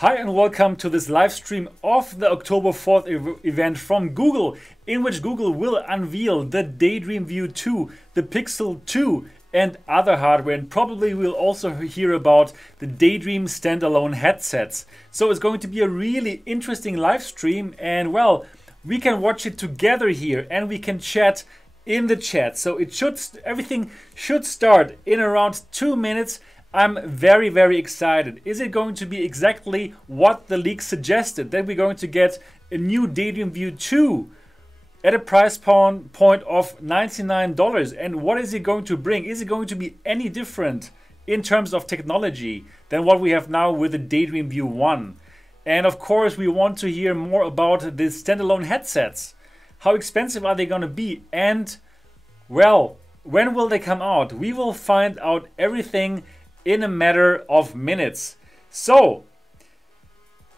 Hi and welcome to this live stream of the October 4th event from Google, in which Google will unveil the Daydream View 2, the Pixel 2 and other hardware, and probably we'll also hear about the Daydream Standalone Headsets. So it's going to be a really interesting live stream, and well, we can watch it together here and we can chat in the chat. So everything should start in around 2 minutes. I'm very excited. Is it going to be exactly what the leak suggested, that we're going to get a new Daydream View 2 at a price point of $99? And what is it going to bring? Is it going to be any different in terms of technology than what we have now with the Daydream View 1? And of course, we want to hear more about the standalone headsets. How expensive are they going to be? And well, when will they come out? We will find out everything in a matter of minutes. So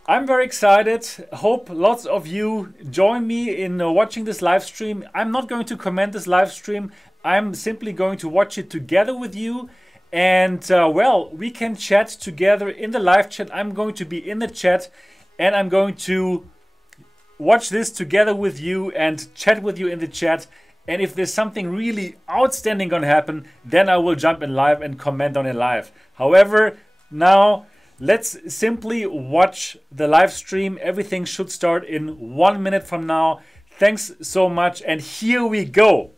I'm very excited. Hope lots of you join me in watching this live stream. I'm not going to comment this live stream. I'm simply going to watch it together with you. And well, we can chat together in the live chat. I'm going to be in the chat and I'm going to watch this together with you and chat with you in the chat. And if there's something really outstanding going to happen, then I will jump in live and comment on it live. However, now let's simply watch the live stream. Everything should start in 1 minute from now. Thanks so much, and here we go.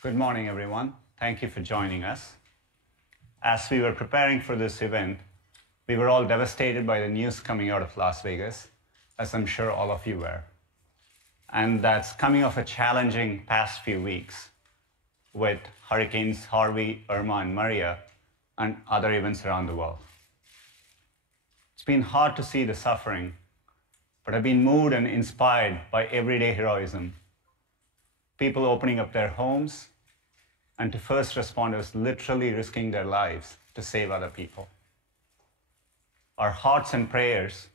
Good morning, everyone. Thank you for joining us. As we were preparing for this event, we were all devastated by the news coming out of Las Vegas, as I'm sure all of you were. And that's coming off a challenging past few weeks with Hurricanes Harvey, Irma, and Maria, and other events around the world. It's been hard to see the suffering, but I've been moved and inspired by everyday heroism. People opening up their homes, and to first responders literally risking their lives to save other people. Our hearts and prayers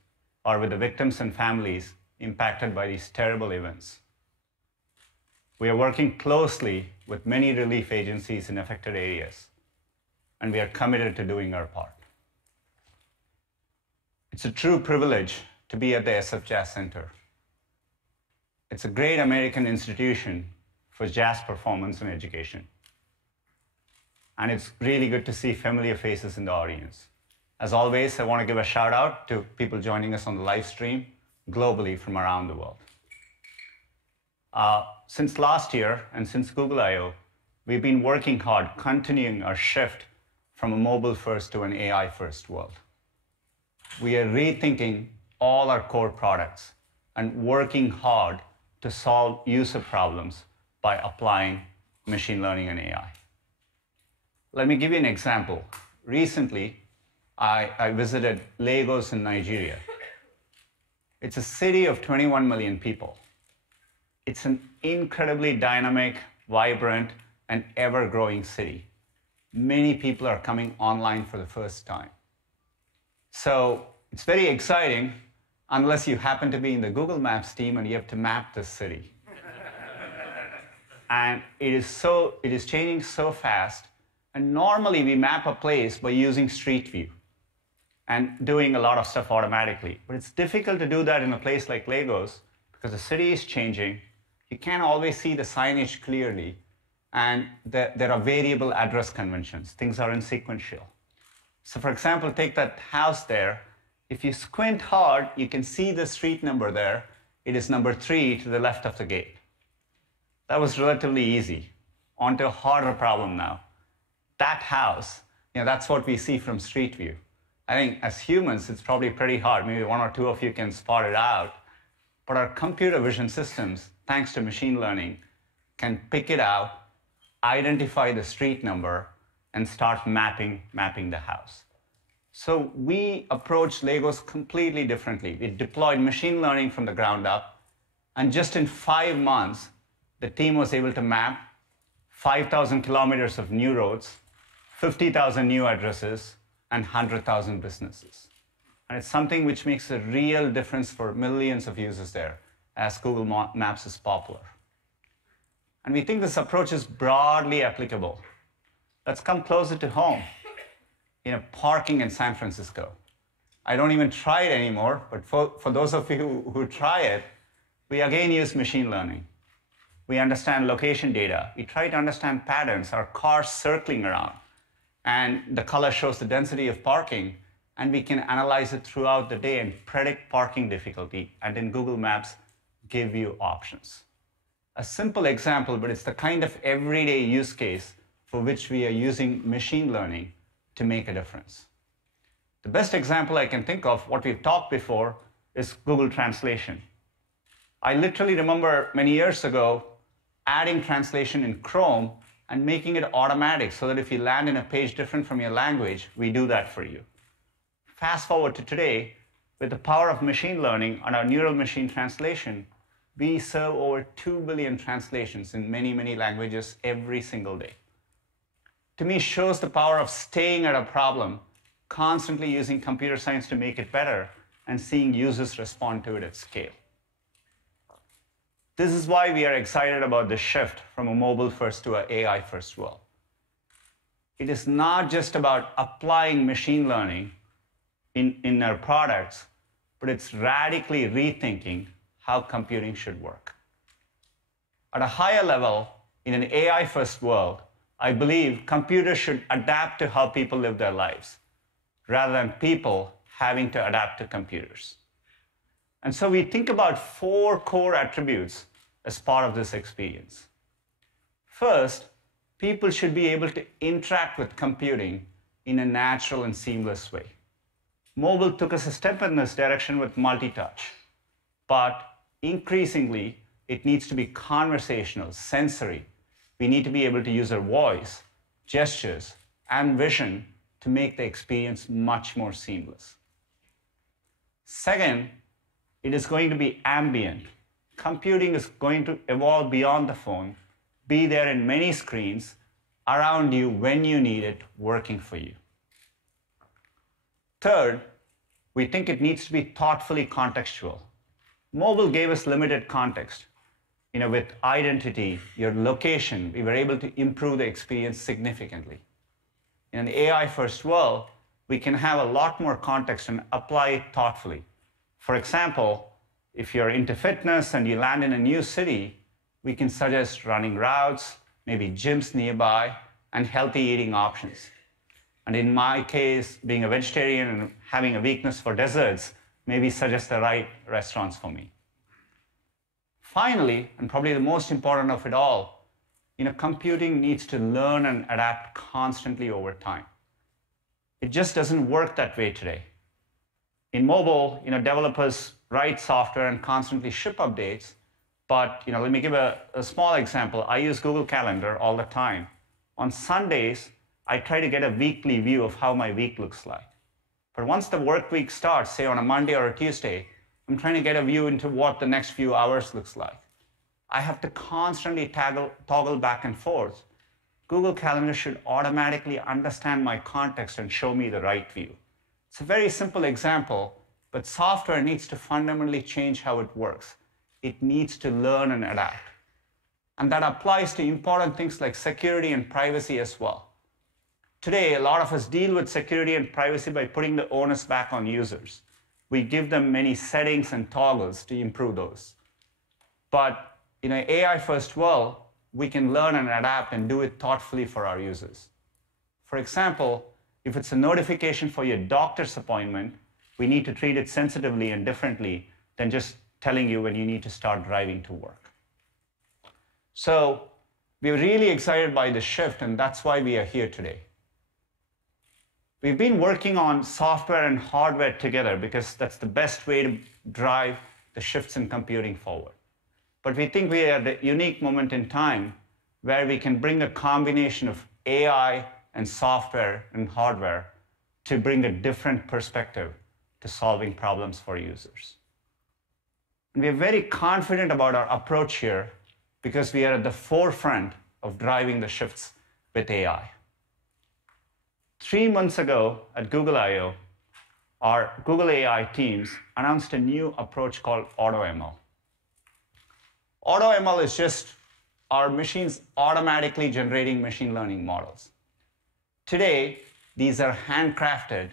are with the victims and families impacted by these terrible events. We are working closely with many relief agencies in affected areas, and we are committed to doing our part. It's a true privilege to be at the SF Jazz Center. It's a great American institution for jazz performance and education. And it's really good to see familiar faces in the audience. As always, I want to give a shout out to people joining us on the live stream globally from around the world. Since last year and since Google I/O, we've been working hard, continuing our shift from a mobile-first to an AI-first world. We are rethinking all our core products and working hard to solve user problems by applying machine learning and AI. Let me give you an example. Recently, I visited Lagos in Nigeria. It's a city of 21 million people. It's an incredibly dynamic, vibrant, and ever-growing city. Many people are coming online for the first time. So it's very exciting. unless you happen to be in the Google Maps team and you have to map this city. And it is changing so fast. And normally we map a place by using Street View and doing a lot of stuff automatically. But it's difficult to do that in a place like Lagos because the city is changing. You can't always see the signage clearly. And there are variable address conventions. Things are insequential. So for example, take that house there. If you squint hard, you can see the street number there. It is number 3 to the left of the gate. That was relatively easy. On to a harder problem now. That house, that's what we see from Street View. I think as humans, it's probably pretty hard. Maybe 1 or 2 of you can spot it out. But our computer vision systems, thanks to machine learning, can pick it out, identify the street number, and start mapping the house. So we approached Lagos completely differently. We deployed machine learning from the ground up, and just in 5 months, the team was able to map 5,000 kilometers of new roads, 50,000 new addresses, and 100,000 businesses. And it's something which makes a real difference for millions of users there, as Google Maps is popular. And we think this approach is broadly applicable. Let's come closer to home. Parking in San Francisco. I don't even try it anymore, but for those of you who try it, we again use machine learning. We understand location data. We try to understand patterns, our cars circling around. And the color shows the density of parking, and we can analyze it throughout the day and predict parking difficulty, and in Google Maps, give you options. A simple example, but it's the kind of everyday use case for which we are using machine learning to make a difference. The best example I can think of, what we've talked before, is Google Translation. I literally remember many years ago adding translation in Chrome and making it automatic so that if you land in a page different from your language, we do that for you. Fast forward to today, with the power of machine learning and our neural machine translation, we serve over 2 billion translations in many, many languages every single day. To me, shows the power of staying at a problem, constantly using computer science to make it better, and seeing users respond to it at scale. This is why we are excited about the shift from a mobile-first to an AI-first world. It is not just about applying machine learning in our products, but it's radically rethinking how computing should work. At a higher level, in an AI-first world, I believe computers should adapt to how people live their lives, rather than people having to adapt to computers. And so we think about 4 core attributes as part of this experience. First, people should be able to interact with computing in a natural and seamless way. Mobile took us a step in this direction with multi-touch, but increasingly, it needs to be conversational, sensory. We need to be able to use our voice, gestures, and vision to make the experience much more seamless. Second, it is going to be ambient. Computing is going to evolve beyond the phone, be there in many screens, around you when you need it, working for you. Third, we think it needs to be thoughtfully contextual. Mobile gave us limited context. With identity, your location, we were able to improve the experience significantly. In an AI-first world, we can have a lot more context and apply it thoughtfully. For example, if you're into fitness and you land in a new city, we can suggest running routes, maybe gyms nearby, and healthy eating options. And in my case, being a vegetarian and having a weakness for desserts, maybe suggest the right restaurants for me. Finally, and probably the most important of it all, computing needs to learn and adapt constantly over time. It just doesn't work that way today. In mobile, developers write software and constantly ship updates. But let me give a small example. I use Google Calendar all the time. On Sundays, I try to get a weekly view of how my week looks like. But once the work week starts, say on a Monday or a Tuesday, I'm trying to get a view into what the next few hours looks like. I have to constantly toggle back and forth. Google Calendar should automatically understand my context and show me the right view. It's a very simple example, but software needs to fundamentally change how it works. It needs to learn and adapt. And that applies to important things like security and privacy as well. Today, a lot of us deal with security and privacy by putting the onus back on users. We give them many settings and toggles to improve those. But in an AI-first world, we can learn and adapt and do it thoughtfully for our users. For example, if it's a notification for your doctor's appointment, we need to treat it sensitively and differently than just telling you when you need to start driving to work. So we're really excited by this shift, and that's why we are here today. We've been working on software and hardware together because that's the best way to drive the shifts in computing forward. But we think we are at a unique moment in time where we can bring a combination of AI and software and hardware to bring a different perspective to solving problems for users. And we're very confident about our approach here because we are at the forefront of driving the shifts with AI. 3 months ago at Google I/O, our Google AI teams announced a new approach called AutoML. AutoML is just our machines automatically generating machine learning models. Today, these are handcrafted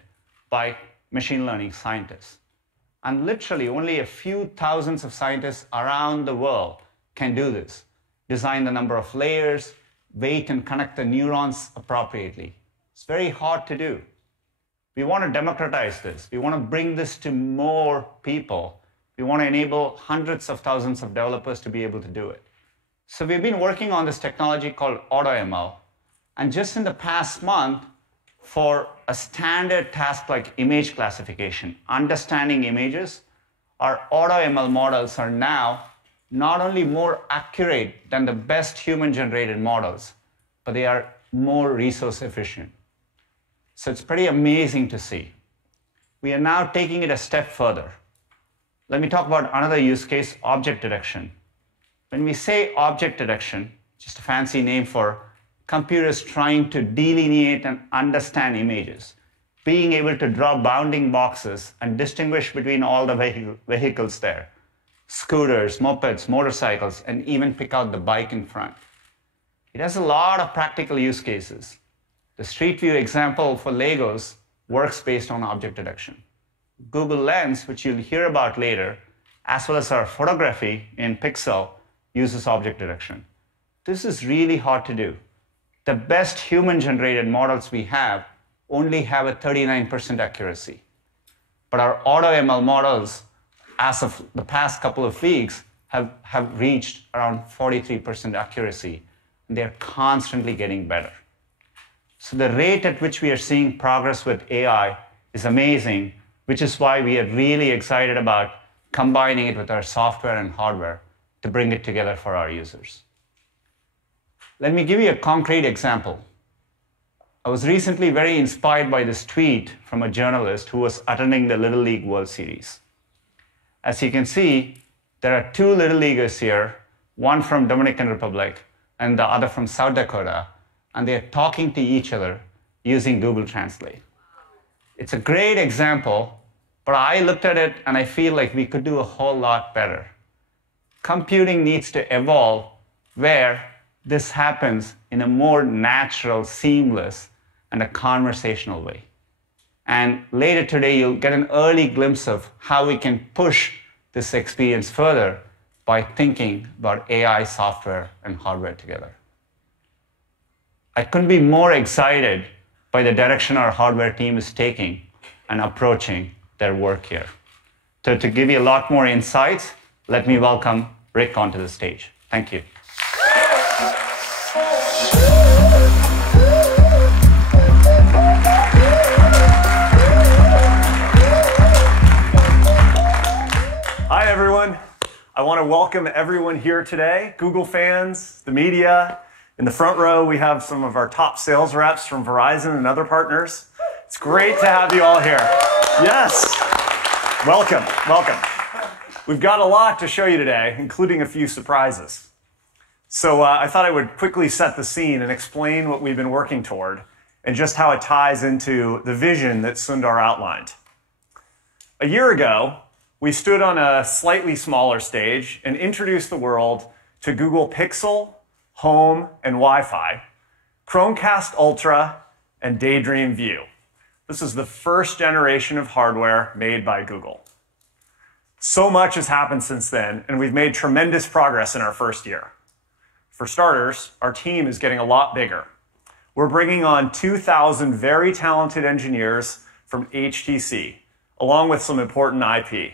by machine learning scientists. And literally, only a few thousands of scientists around the world can do this. Design the number of layers, weight and connect the neurons appropriately. It's very hard to do. We want to democratize this. We want to bring this to more people. We want to enable hundreds of thousands of developers to be able to do it. So we've been working on this technology called AutoML. And just in the past month, for a standard task like image classification, understanding images, our AutoML models are now not only more accurate than the best human-generated models, but they are more resource efficient. So it's pretty amazing to see. We are now taking it a step further. Let me talk about another use case, object detection. When we say object detection, just a fancy name for computers trying to delineate and understand images, being able to draw bounding boxes and distinguish between all the vehicles there, scooters, mopeds, motorcycles, and even pick out the bike in front. It has a lot of practical use cases. The Street View example for Legos works based on object detection. Google Lens, which you'll hear about later, as well as our photography in Pixel, uses object detection. This is really hard to do. The best human-generated models we have only have a 39% accuracy. But our AutoML models, as of the past couple of weeks, have reached around 43% accuracy. And they're constantly getting better. So the rate at which we are seeing progress with AI is amazing, which is why we are really excited about combining it with our software and hardware to bring it together for our users. Let me give you a concrete example. I was recently very inspired by this tweet from a journalist who was attending the Little League World Series. As you can see, there are 2 Little Leaguers here, one from Dominican Republic and the other from South Dakota, and they're talking to each other using Google Translate. It's a great example, but I looked at it and I feel like we could do a whole lot better. Computing needs to evolve where this happens in a more natural, seamless, and a conversational way. And later today, you'll get an early glimpse of how we can push this experience further by thinking about AI, software, and hardware together. I couldn't be more excited by the direction our hardware team is taking and approaching their work here. So to give you a lot more insights, let me welcome Rick onto the stage. Thank you. Hi, everyone. I want to welcome everyone here today, Google fans, the media. In the front row, we have some of our top sales reps from Verizon and other partners. It's great to have you all here. Yes. Welcome. Welcome. We've got a lot to show you today, including a few surprises. So I thought I would quickly set the scene and explain what we've been working toward and just how it ties into the vision that Sundar outlined. A year ago, we stood on a slightly smaller stage and introduced the world to Google Pixel, Home, and Wi-Fi, Chromecast Ultra, and Daydream View. This is the first generation of hardware made by Google. So much has happened since then, and we've made tremendous progress in our first year. For starters, our team is getting a lot bigger. We're bringing on 2,000 very talented engineers from HTC, along with some important IP.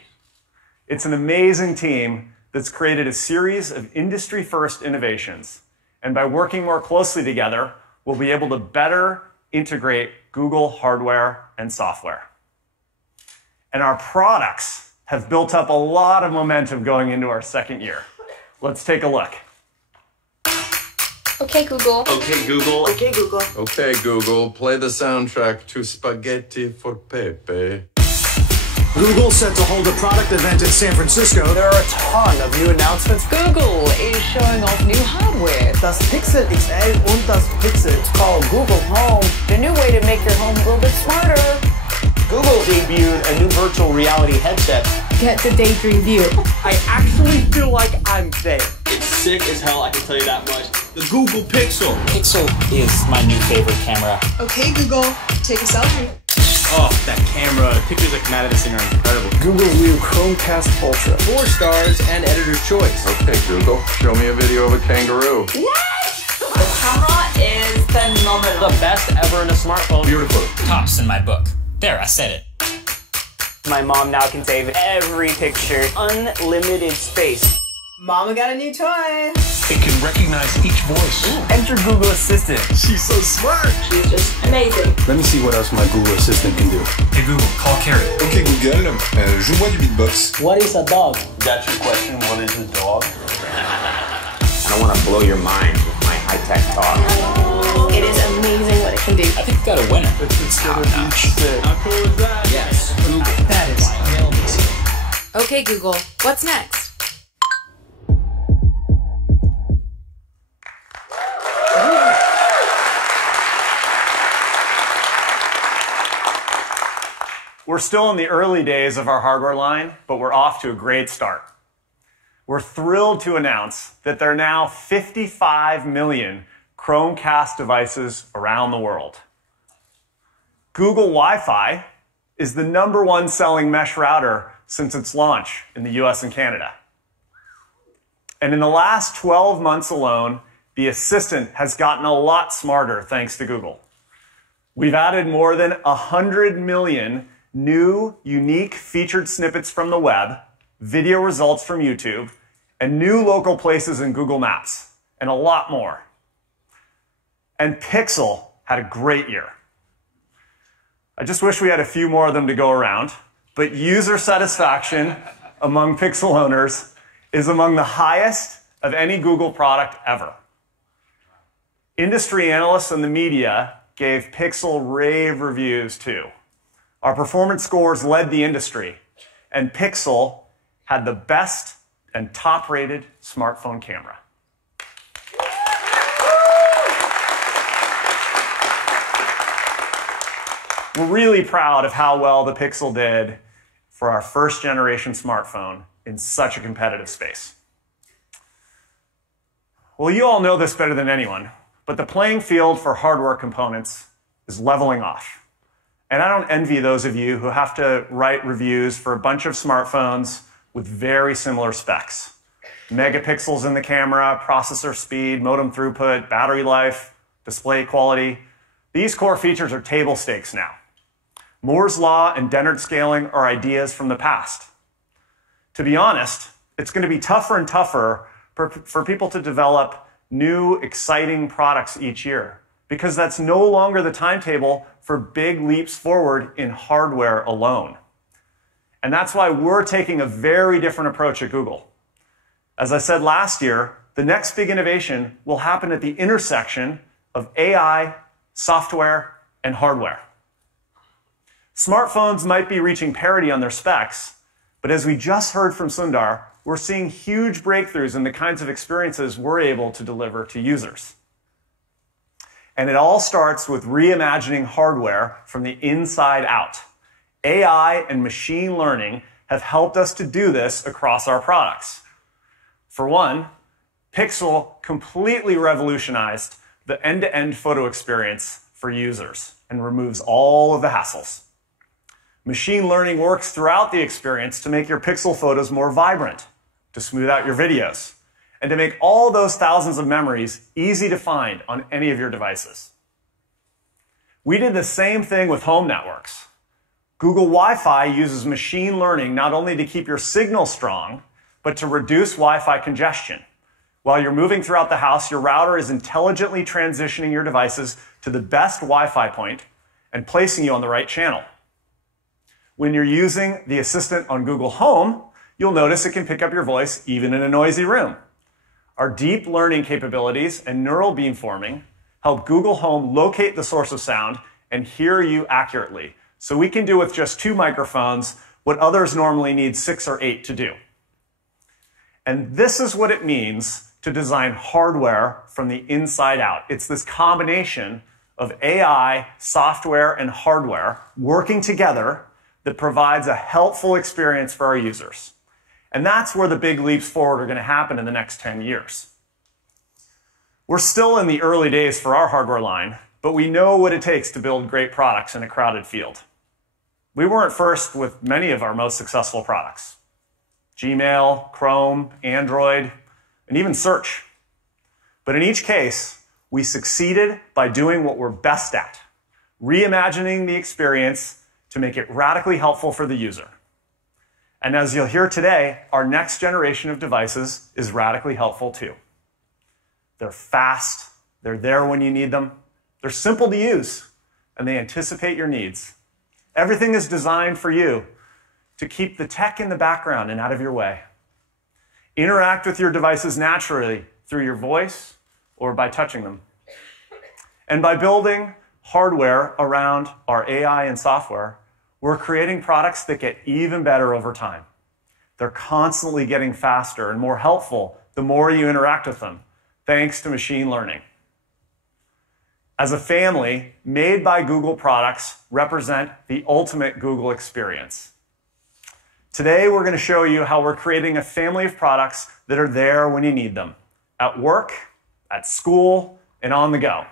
It's an amazing team that's created a series of industry-first innovations, and by working more closely together, we'll be able to better integrate Google hardware and software. And our products have built up a lot of momentum going into our second year. Let's take a look. Okay, Google. Okay, Google. Okay, Google. Okay, Google, play the soundtrack to Spaghetti for Pepe. Google set to hold a product event in San Francisco. There are a ton of new announcements. Google is showing off new hardware. Das Pixel XL und das Pixel. It's called Google Home. The new way to make your home a little bit smarter. Google debuted a new virtual reality headset. Get the Daydream View. I actually feel like I'm there. It's sick as hell, I can tell you that much. The Google Pixel. Pixel is my new favorite camera. Okay, Google, take a selfie. Oh, that camera. The pictures that come out of this thing are incredible. Google's new Chromecast Ultra. 4 stars and editor's choice. Okay, Google, show me a video of a kangaroo. The camera is phenomenal. The best ever in a smartphone. Beautiful. Tops in my book. There, I said it. My mom now can save every picture. Unlimited space. Mama got a new toy. It can recognize each voice. Enter Google Assistant. She's so smart. She's just amazing. Let me see what else my Google Assistant can do. Hey Google, call Carrie. Okay, Google, joue-moi du beatbox. What is a dog? That's your question. What is a dog? I don't want to blow your mind with my high-tech talk. It is amazing what it can do. I think we got a winner. It's gonna be sick. How cool is that? Yes. Google. That is amazing. Okay, Google, what's next? We're still in the early days of our hardware line, but we're off to a great start. We're thrilled to announce that there are now 55 million Chromecast devices around the world. Google Wi-Fi is the #1 selling mesh router since its launch in the US and Canada. And in the last 12 months alone, the Assistant has gotten a lot smarter thanks to Google. We've added more than 100 million new, unique featured snippets from the web, video results from YouTube, and new local places in Google Maps, and a lot more. And Pixel had a great year. I just wish we had a few more of them to go around, but user satisfaction among Pixel owners is among the highest of any Google product ever. Industry analysts and the media gave Pixel rave reviews too. Our performance scores led the industry, and Pixel had the best and top-rated smartphone camera. We're really proud of how well the Pixel did for our first generation smartphone in such a competitive space. Well, you all know this better than anyone, but the playing field for hardware components is leveling off. And I don't envy those of you who have to write reviews for a bunch of smartphones with very similar specs. Megapixels in the camera, processor speed, modem throughput, battery life, display quality. These core features are table stakes now. Moore's law and Dennard scaling are ideas from the past. To be honest, it's going to be tougher and tougher for people to develop new, exciting products each year, because that's no longer the timetable for big leaps forward in hardware alone. And that's why we're taking a very different approach at Google. As I said last year, the next big innovation will happen at the intersection of AI, software, and hardware. Smartphones might be reaching parity on their specs, but as we just heard from Sundar, we're seeing huge breakthroughs in the kinds of experiences we're able to deliver to users. And it all starts with reimagining hardware from the inside out. AI and machine learning have helped us to do this across our products. For one, Pixel completely revolutionized the end-to-end photo experience for users and removes all of the hassles. Machine learning works throughout the experience to make your Pixel photos more vibrant, to smooth out your videos, and to make all those thousands of memories easy to find on any of your devices. We did the same thing with home networks. Google Wi-Fi uses machine learning not only to keep your signal strong, but to reduce Wi-Fi congestion. While you're moving throughout the house, your router is intelligently transitioning your devices to the best Wi-Fi point and placing you on the right channel. When you're using the Assistant on Google Home, you'll notice it can pick up your voice even in a noisy room. Our deep learning capabilities and neural beamforming help Google Home locate the source of sound and hear you accurately, so we can do with just 2 microphones what others normally need 6 or 8 to do. And this is what it means to design hardware from the inside out. It's this combination of AI, software, and hardware working together that provides a helpful experience for our users. And that's where the big leaps forward are going to happen in the next 10 years. We're still in the early days for our hardware line, but we know what it takes to build great products in a crowded field. We weren't first with many of our most successful products: Gmail, Chrome, Android, and even search. But in each case, we succeeded by doing what we're best at, reimagining the experience to make it radically helpful for the user. And as you'll hear today, our next generation of devices is radically helpful too. They're fast, they're there when you need them, they're simple to use, and they anticipate your needs. Everything is designed for you to keep the tech in the background and out of your way. Interact with your devices naturally through your voice or by touching them. And by building hardware around our AI and software, we're creating products that get even better over time. They're constantly getting faster and more helpful the more you interact with them, thanks to machine learning. As a family, Made by Google products represent the ultimate Google experience. Today, we're going to show you how we're creating a family of products that are there when you need them, at work, at school, and on the go.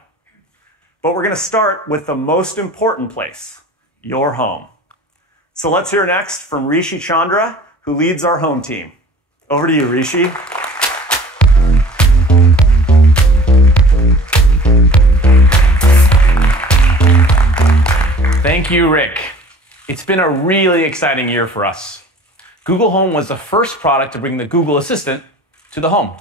But we're going to start with the most important place, your home. So let's hear next from Rishi Chandra, who leads our home team. Over to you, Rishi. Thank you, Rick. It's been a really exciting year for us. Google Home was the first product to bring the Google Assistant to the home.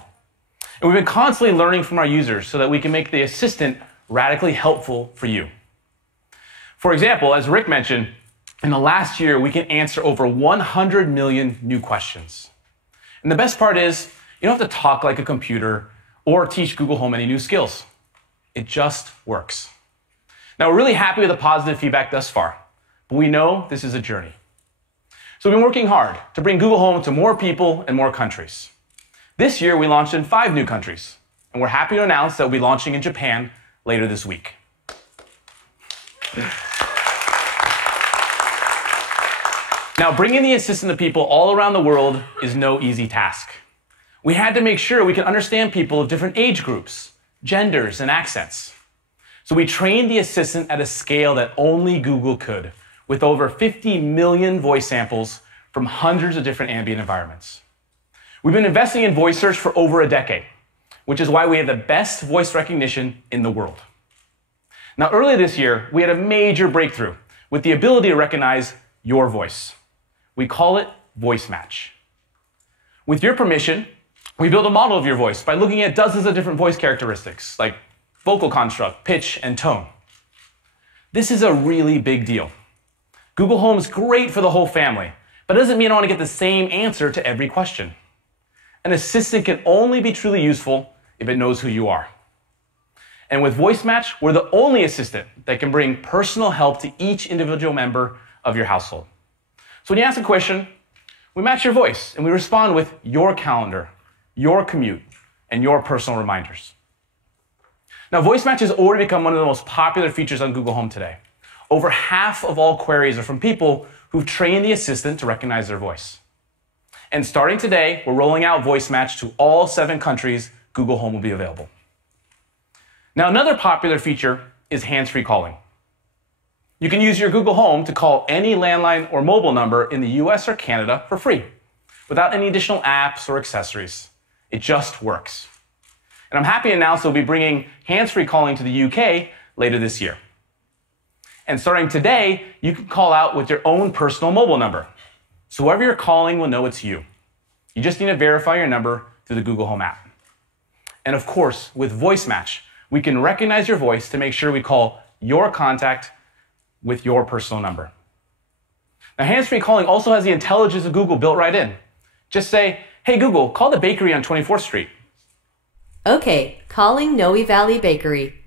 And we've been constantly learning from our users so that we can make the Assistant radically helpful for you. For example, as Rick mentioned, in the last year, we can answer over 100 million new questions. And the best part is, you don't have to talk like a computer or teach Google Home any new skills. It just works. Now, we're really happy with the positive feedback thus far, but we know this is a journey. So we've been working hard to bring Google Home to more people and more countries. This year, we launched in 5 new countries, and we're happy to announce that we'll be launching in Japan later this week. Now, bringing the Assistant to people all around the world is no easy task. We had to make sure we could understand people of different age groups, genders, and accents. So we trained the Assistant at a scale that only Google could, with over 50 million voice samples from hundreds of different ambient environments. We've been investing in voice search for over a decade, which is why we have the best voice recognition in the world. Now, earlier this year, we had a major breakthrough with the ability to recognize your voice. We call it Voice Match. With your permission, we built a model of your voice by looking at dozens of different voice characteristics, like vocal construct, pitch, and tone. This is a really big deal. Google Home is great for the whole family, but it doesn't mean I want to get the same answer to every question. An Assistant can only be truly useful if it knows who you are. And with Voice Match, we're the only Assistant that can bring personal help to each individual member of your household. So when you ask a question, we match your voice and we respond with your calendar, your commute, and your personal reminders. Now, Voice Match has already become one of the most popular features on Google Home today. Over half of all queries are from people who've trained the assistant to recognize their voice. And starting today, we're rolling out voice match to all 7 countries Google Home will be available. Now, another popular feature is hands-free calling. You can use your Google Home to call any landline or mobile number in the US or Canada for free, without any additional apps or accessories. It just works. And I'm happy to announce that we'll be bringing hands-free calling to the UK later this year. And starting today, you can call out with your own personal mobile number. So whoever you're calling will know it's you. You just need to verify your number through the Google Home app. And of course, with voice match, we can recognize your voice to make sure we call your contact with your personal number. Now, hands-free calling also has the intelligence of Google built right in. Just say, hey Google, call the bakery on 24th Street. Okay, calling Noe Valley Bakery.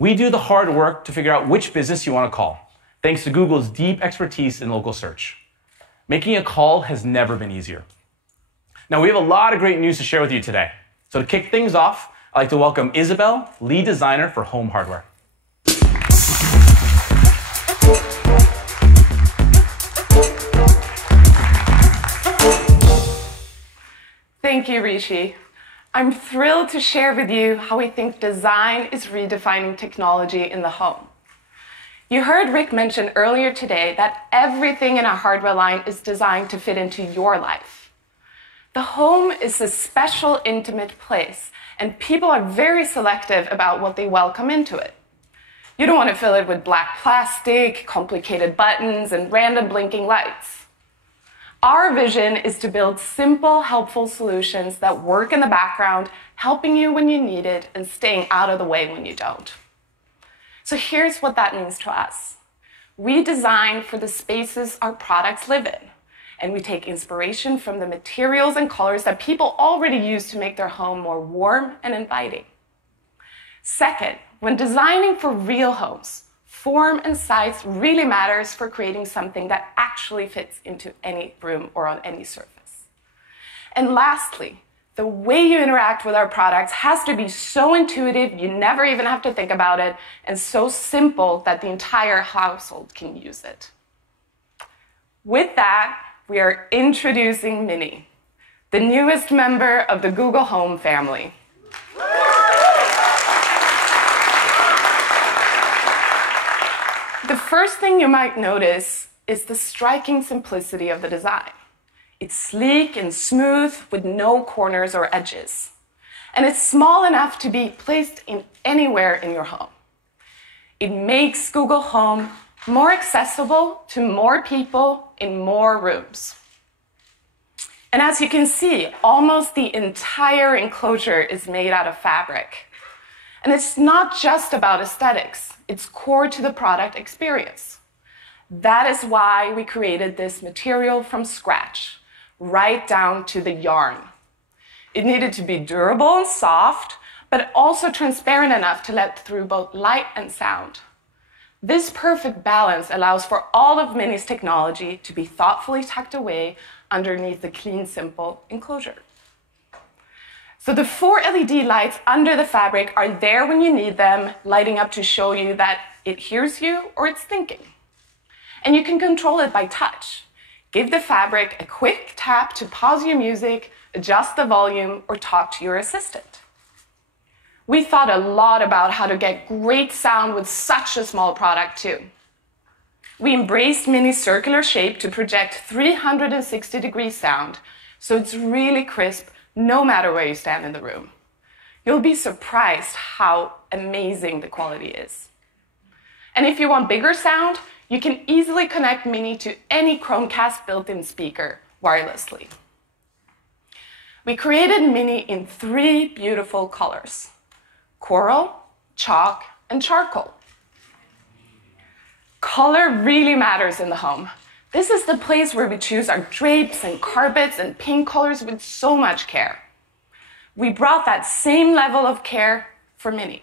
We do the hard work to figure out which business you want to call, thanks to Google's deep expertise in local search. Making a call has never been easier. Now, we have a lot of great news to share with you today. So to kick things off, I'd like to welcome Isabel, lead designer for home hardware. Thank you, Rishi. I'm thrilled to share with you how we think design is redefining technology in the home. You heard Rick mention earlier today that everything in our hardware line is designed to fit into your life. The home is a special, intimate place, and people are very selective about what they welcome into it. You don't want to fill it with black plastic, complicated buttons, and random blinking lights. Our vision is to build simple, helpful solutions that work in the background, helping you when you need it and staying out of the way when you don't. So here's what that means to us. We design for the spaces our products live in, and we take inspiration from the materials and colors that people already use to make their home more warm and inviting. Second, when designing for real homes, form and size really matters for creating something that actually fits into any room or on any surface. And lastly, the way you interact with our products has to be so intuitive you never even have to think about it, and so simple that the entire household can use it. With that, we are introducing Mini, the newest member of the Google Home family. The first thing you might notice is the striking simplicity of the design. It's sleek and smooth with no corners or edges. And it's small enough to be placed in anywhere in your home. It makes Google Home more accessible to more people in more rooms. And as you can see, almost the entire enclosure is made out of fabric. And it's not just about aesthetics. It's core to the product experience. That is why we created this material from scratch, right down to the yarn. It needed to be durable and soft, but also transparent enough to let through both light and sound. This perfect balance allows for all of Mini's technology to be thoughtfully tucked away underneath the clean, simple enclosure. So the 4 LED lights under the fabric are there when you need them, lighting up to show you that it hears you or it's thinking. And you can control it by touch. Give the fabric a quick tap to pause your music, adjust the volume, or talk to your assistant. We thought a lot about how to get great sound with such a small product too. We embraced Mini's circular shape to project 360-degree sound, so it's really crisp no matter where you stand in the room. You'll be surprised how amazing the quality is. And if you want bigger sound, you can easily connect Mini to any Chromecast built-in speaker wirelessly. We created Mini in 3 beautiful colors: coral, chalk, and charcoal. Color really matters in the home. This is the place where we choose our drapes and carpets and paint colors with so much care. We brought that same level of care for Mini.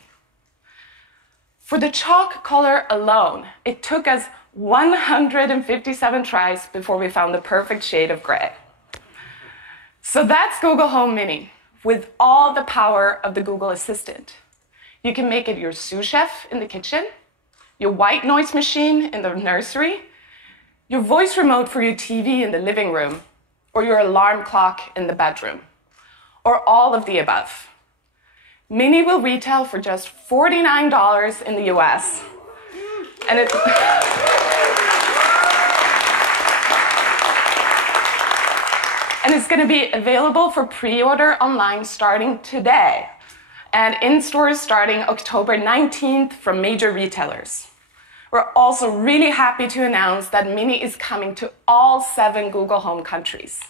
For the chalk color alone, it took us 157 tries before we found the perfect shade of gray. So that's Google Home Mini, with all the power of the Google Assistant. You can make it your sous chef in the kitchen, your white noise machine in the nursery, your voice remote for your TV in the living room, or your alarm clock in the bedroom, or all of the above. Mini will retail for just $49 in the US. And it's going to be available for pre-order online starting today, and in stores starting October 19th from major retailers. We're also really happy to announce that Mini is coming to all 7 Google Home countries.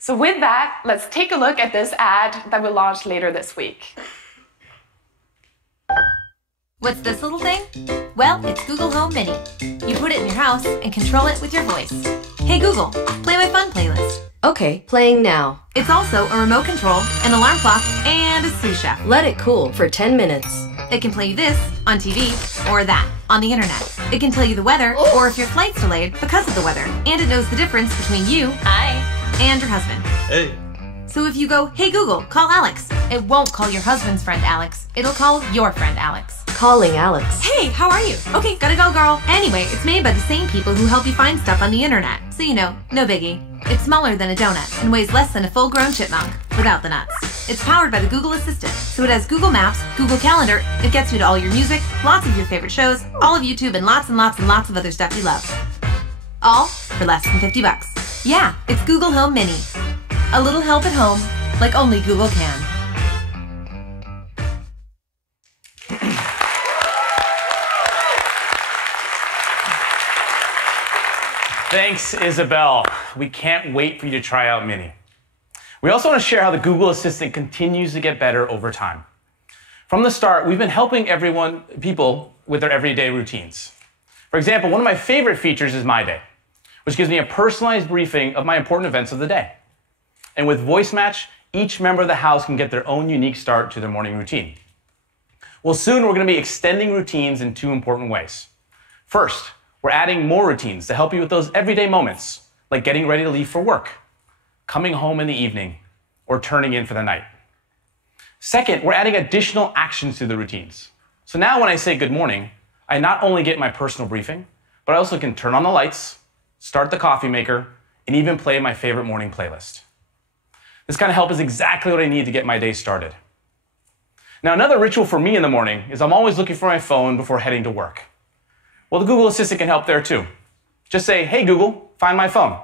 So with that, let's take a look at this ad that we launched later this week. What's this little thing? Well, it's Google Home Mini. You put it in your house and control it with your voice. Hey Google, play my fun playlist. Okay, playing now. It's also a remote control, an alarm clock, and a sous chef. Let it cool for 10 minutes. It can play you this on TV or that on the internet. It can tell you the weather or if your flight's delayed because of the weather. And it knows the difference between you and your husband. Hey. So if you go, hey Google, call Alex, it won't call your husband's friend Alex. It'll call your friend Alex. Calling Alex. Hey, how are you? Okay, gotta go, girl. Anyway, it's made by the same people who help you find stuff on the internet. So you know, no biggie. It's smaller than a donut and weighs less than a full-grown chipmunk, without the nuts. It's powered by the Google Assistant, so it has Google Maps, Google Calendar, it gets you to all your music, lots of your favorite shows, all of YouTube, and lots of other stuff you love. All for less than $50. Yeah, it's Google Home Mini. A little help at home, like only Google can. Thanks, Isabel. We can't wait for you to try out Mini. We also want to share how the Google Assistant continues to get better over time. From the start, we've been helping people with their everyday routines. For example, one of my favorite features is My Day, which gives me a personalized briefing of my important events of the day. And with Voice Match, each member of the house can get their own unique start to their morning routine. Well, soon we're going to be extending routines in 2 important ways. First, we're adding more routines to help you with those everyday moments, like getting ready to leave for work, coming home in the evening, or turning in for the night. Second, we're adding additional actions to the routines. So now when I say good morning, I not only get my personal briefing, but I also can turn on the lights, start the coffee maker, and even play my favorite morning playlist. This kind of help is exactly what I need to get my day started. Now, another ritual for me in the morning is I'm always looking for my phone before heading to work. Well, the Google Assistant can help there too. Just say, hey Google, find my phone.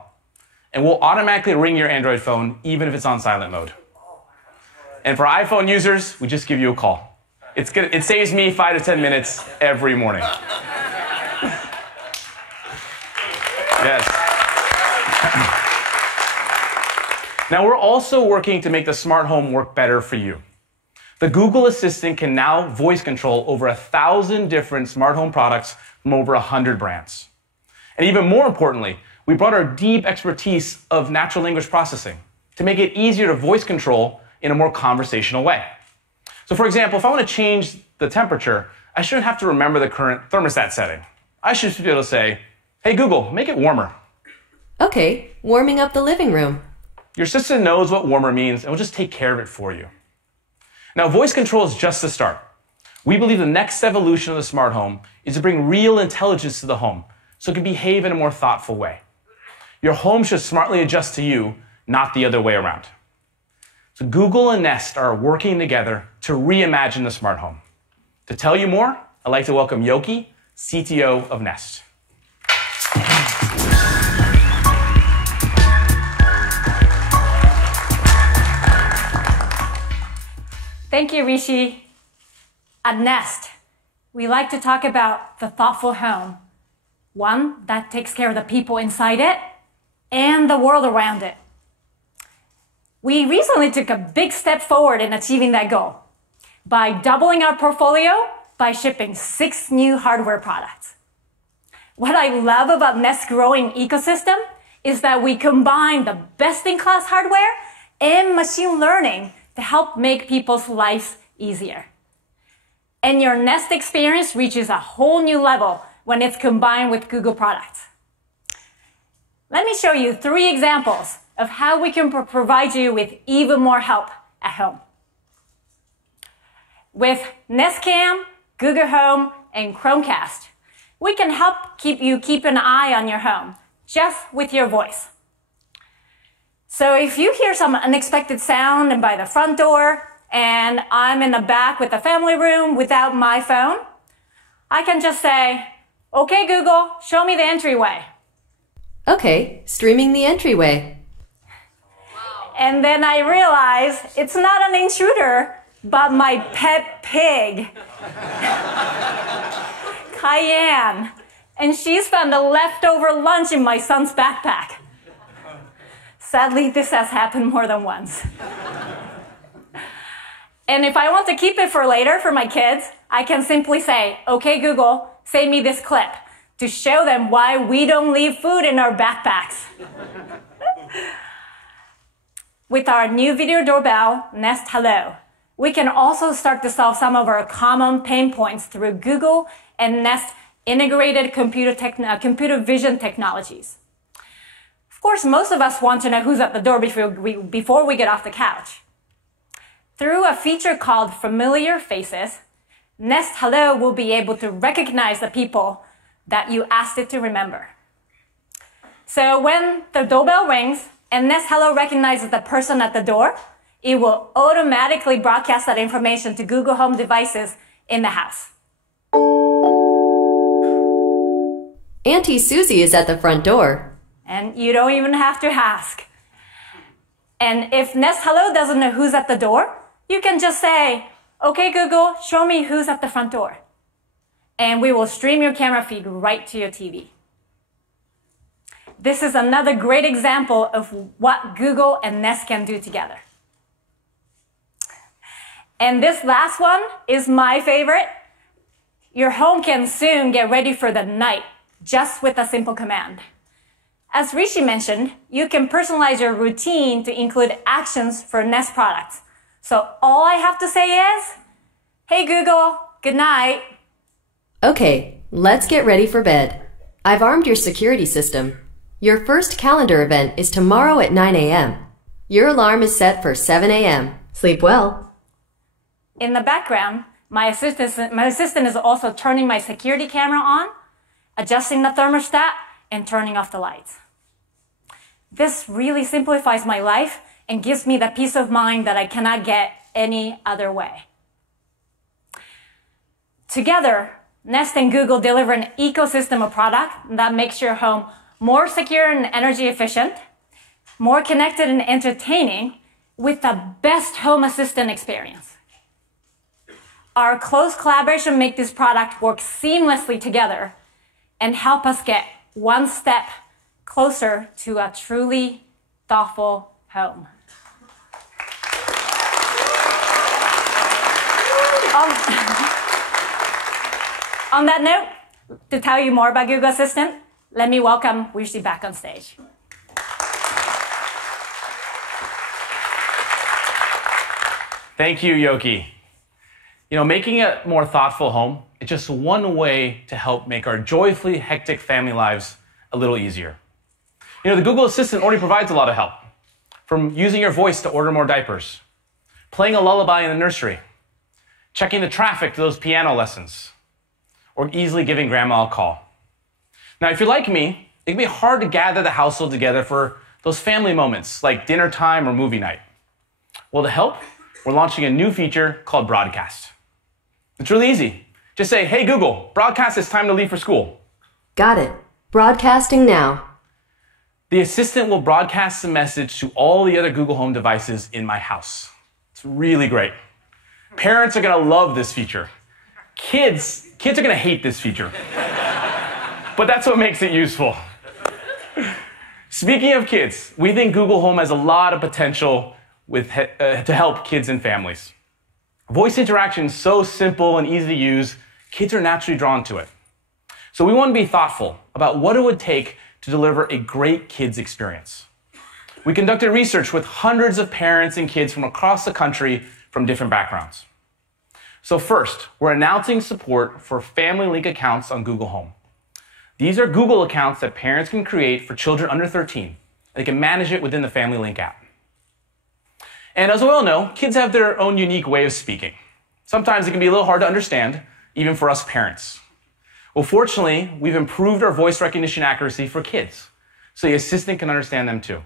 And we'll automatically ring your Android phone, even if it's on silent mode. And for iPhone users, we just give you a call. It saves me 5 to 10 minutes every morning. Yes. Now, we're also working to make the smart home work better for you. The Google Assistant can now voice control over 1,000 different smart home products from over 100 brands. And even more importantly, we brought our deep expertise of natural language processing to make it easier to voice control in a more conversational way. So for example, if I want to change the temperature, I shouldn't have to remember the current thermostat setting. I should be able to say, hey Google, make it warmer. Okay, warming up the living room. Your assistant knows what warmer means and will just take care of it for you. Now, voice control is just the start. We believe the next evolution of the smart home is to bring real intelligence to the home so it can behave in a more thoughtful way. Your home should smartly adjust to you, not the other way around. So Google and Nest are working together to reimagine the smart home. To tell you more, I'd like to welcome Yoki, CTO of Nest. Thank you, Rishi. At Nest, we like to talk about the thoughtful home, one that takes care of the people inside it and the world around it. We recently took a big step forward in achieving that goal by doubling our portfolio by shipping 6 new hardware products. What I love about Nest's growing ecosystem is that we combine the best-in-class hardware and machine learning to help make people's lives easier. And your Nest experience reaches a whole new level when it's combined with Google products. Let me show you 3 examples of how we can provide you with even more help at home. With Nest Cam, Google Home, and Chromecast, we can help you keep an eye on your home just with your voice. So if you hear some unexpected sound by the front door, and I'm in the back with the family room without my phone, I can just say, "Okay, Google, show me the entryway." Okay, streaming the entryway. And then I realize it's not an intruder, but my pet pig, Cayenne. And she's found a leftover lunch in my son's backpack. Sadly, this has happened more than once. And if I want to keep it for later for my kids, I can simply say, "Okay, Google, send me this clip," to show them why we don't leave food in our backpacks. With our new video doorbell, Nest Hello, we can also start to solve some of our common pain points through Google and Nest integrated computer vision technologies. Of course, most of us want to know who's at the door before we get off the couch. Through a feature called Familiar Faces, Nest Hello will be able to recognize the people that you asked it to remember. So when the doorbell rings and Nest Hello recognizes the person at the door, it will automatically broadcast that information to Google Home devices in the house. Auntie Susie is at the front door. And you don't even have to ask. And if Nest Hello doesn't know who's at the door, you can just say, "Okay, Google, show me who's at the front door." And we will stream your camera feed right to your TV. This is another great example of what Google and Nest can do together. And this last one is my favorite. Your home can soon get ready for the night just with a simple command. As Rishi mentioned, you can personalize your routine to include actions for Nest products. So all I have to say is, "Hey Google, good night." Okay, let's get ready for bed. I've armed your security system. Your first calendar event is tomorrow at 9 a.m. Your alarm is set for 7 a.m. Sleep well. In the background, my assistant is also turning my security camera on, adjusting the thermostat, and turning off the lights. This really simplifies my life and gives me the peace of mind that I cannot get any other way. Together, Nest and Google deliver an ecosystem of product that makes your home more secure and energy efficient, more connected and entertaining, with the best home assistant experience. Our close collaboration makes this product work seamlessly together and help us get one step closer to a truly thoughtful home. On that note, to tell you more about Google Assistant, let me welcome Rishi back on stage. Thank you, Yoki. You know, making a more thoughtful home is just one way to help make our joyfully hectic family lives a little easier. You know, the Google Assistant already provides a lot of help, from using your voice to order more diapers, playing a lullaby in the nursery, checking the traffic to those piano lessons, or easily giving grandma a call. Now, if you're like me, it can be hard to gather the household together for those family moments like dinner time or movie night. Well, to help, we're launching a new feature called Broadcast. It's really easy. Just say, "Hey Google, broadcast it's time to leave for school." Got it. Broadcasting now. The assistant will broadcast the message to all the other Google Home devices in my house. It's really great. Parents are going to love this feature. Kids are going to hate this feature. But that's what makes it useful. Speaking of kids, we think Google Home has a lot of potential to help kids and families. Voice interaction is so simple and easy to use, kids are naturally drawn to it. So we want to be thoughtful about what it would take to deliver a great kids experience. We conducted research with hundreds of parents and kids from across the country from different backgrounds. So first, we're announcing support for Family Link accounts on Google Home. These are Google accounts that parents can create for children under 13. They can manage it within the Family Link app. And as we all know, kids have their own unique way of speaking. Sometimes it can be a little hard to understand, even for us parents. Well, fortunately, we've improved our voice recognition accuracy for kids. so the assistant can understand them too.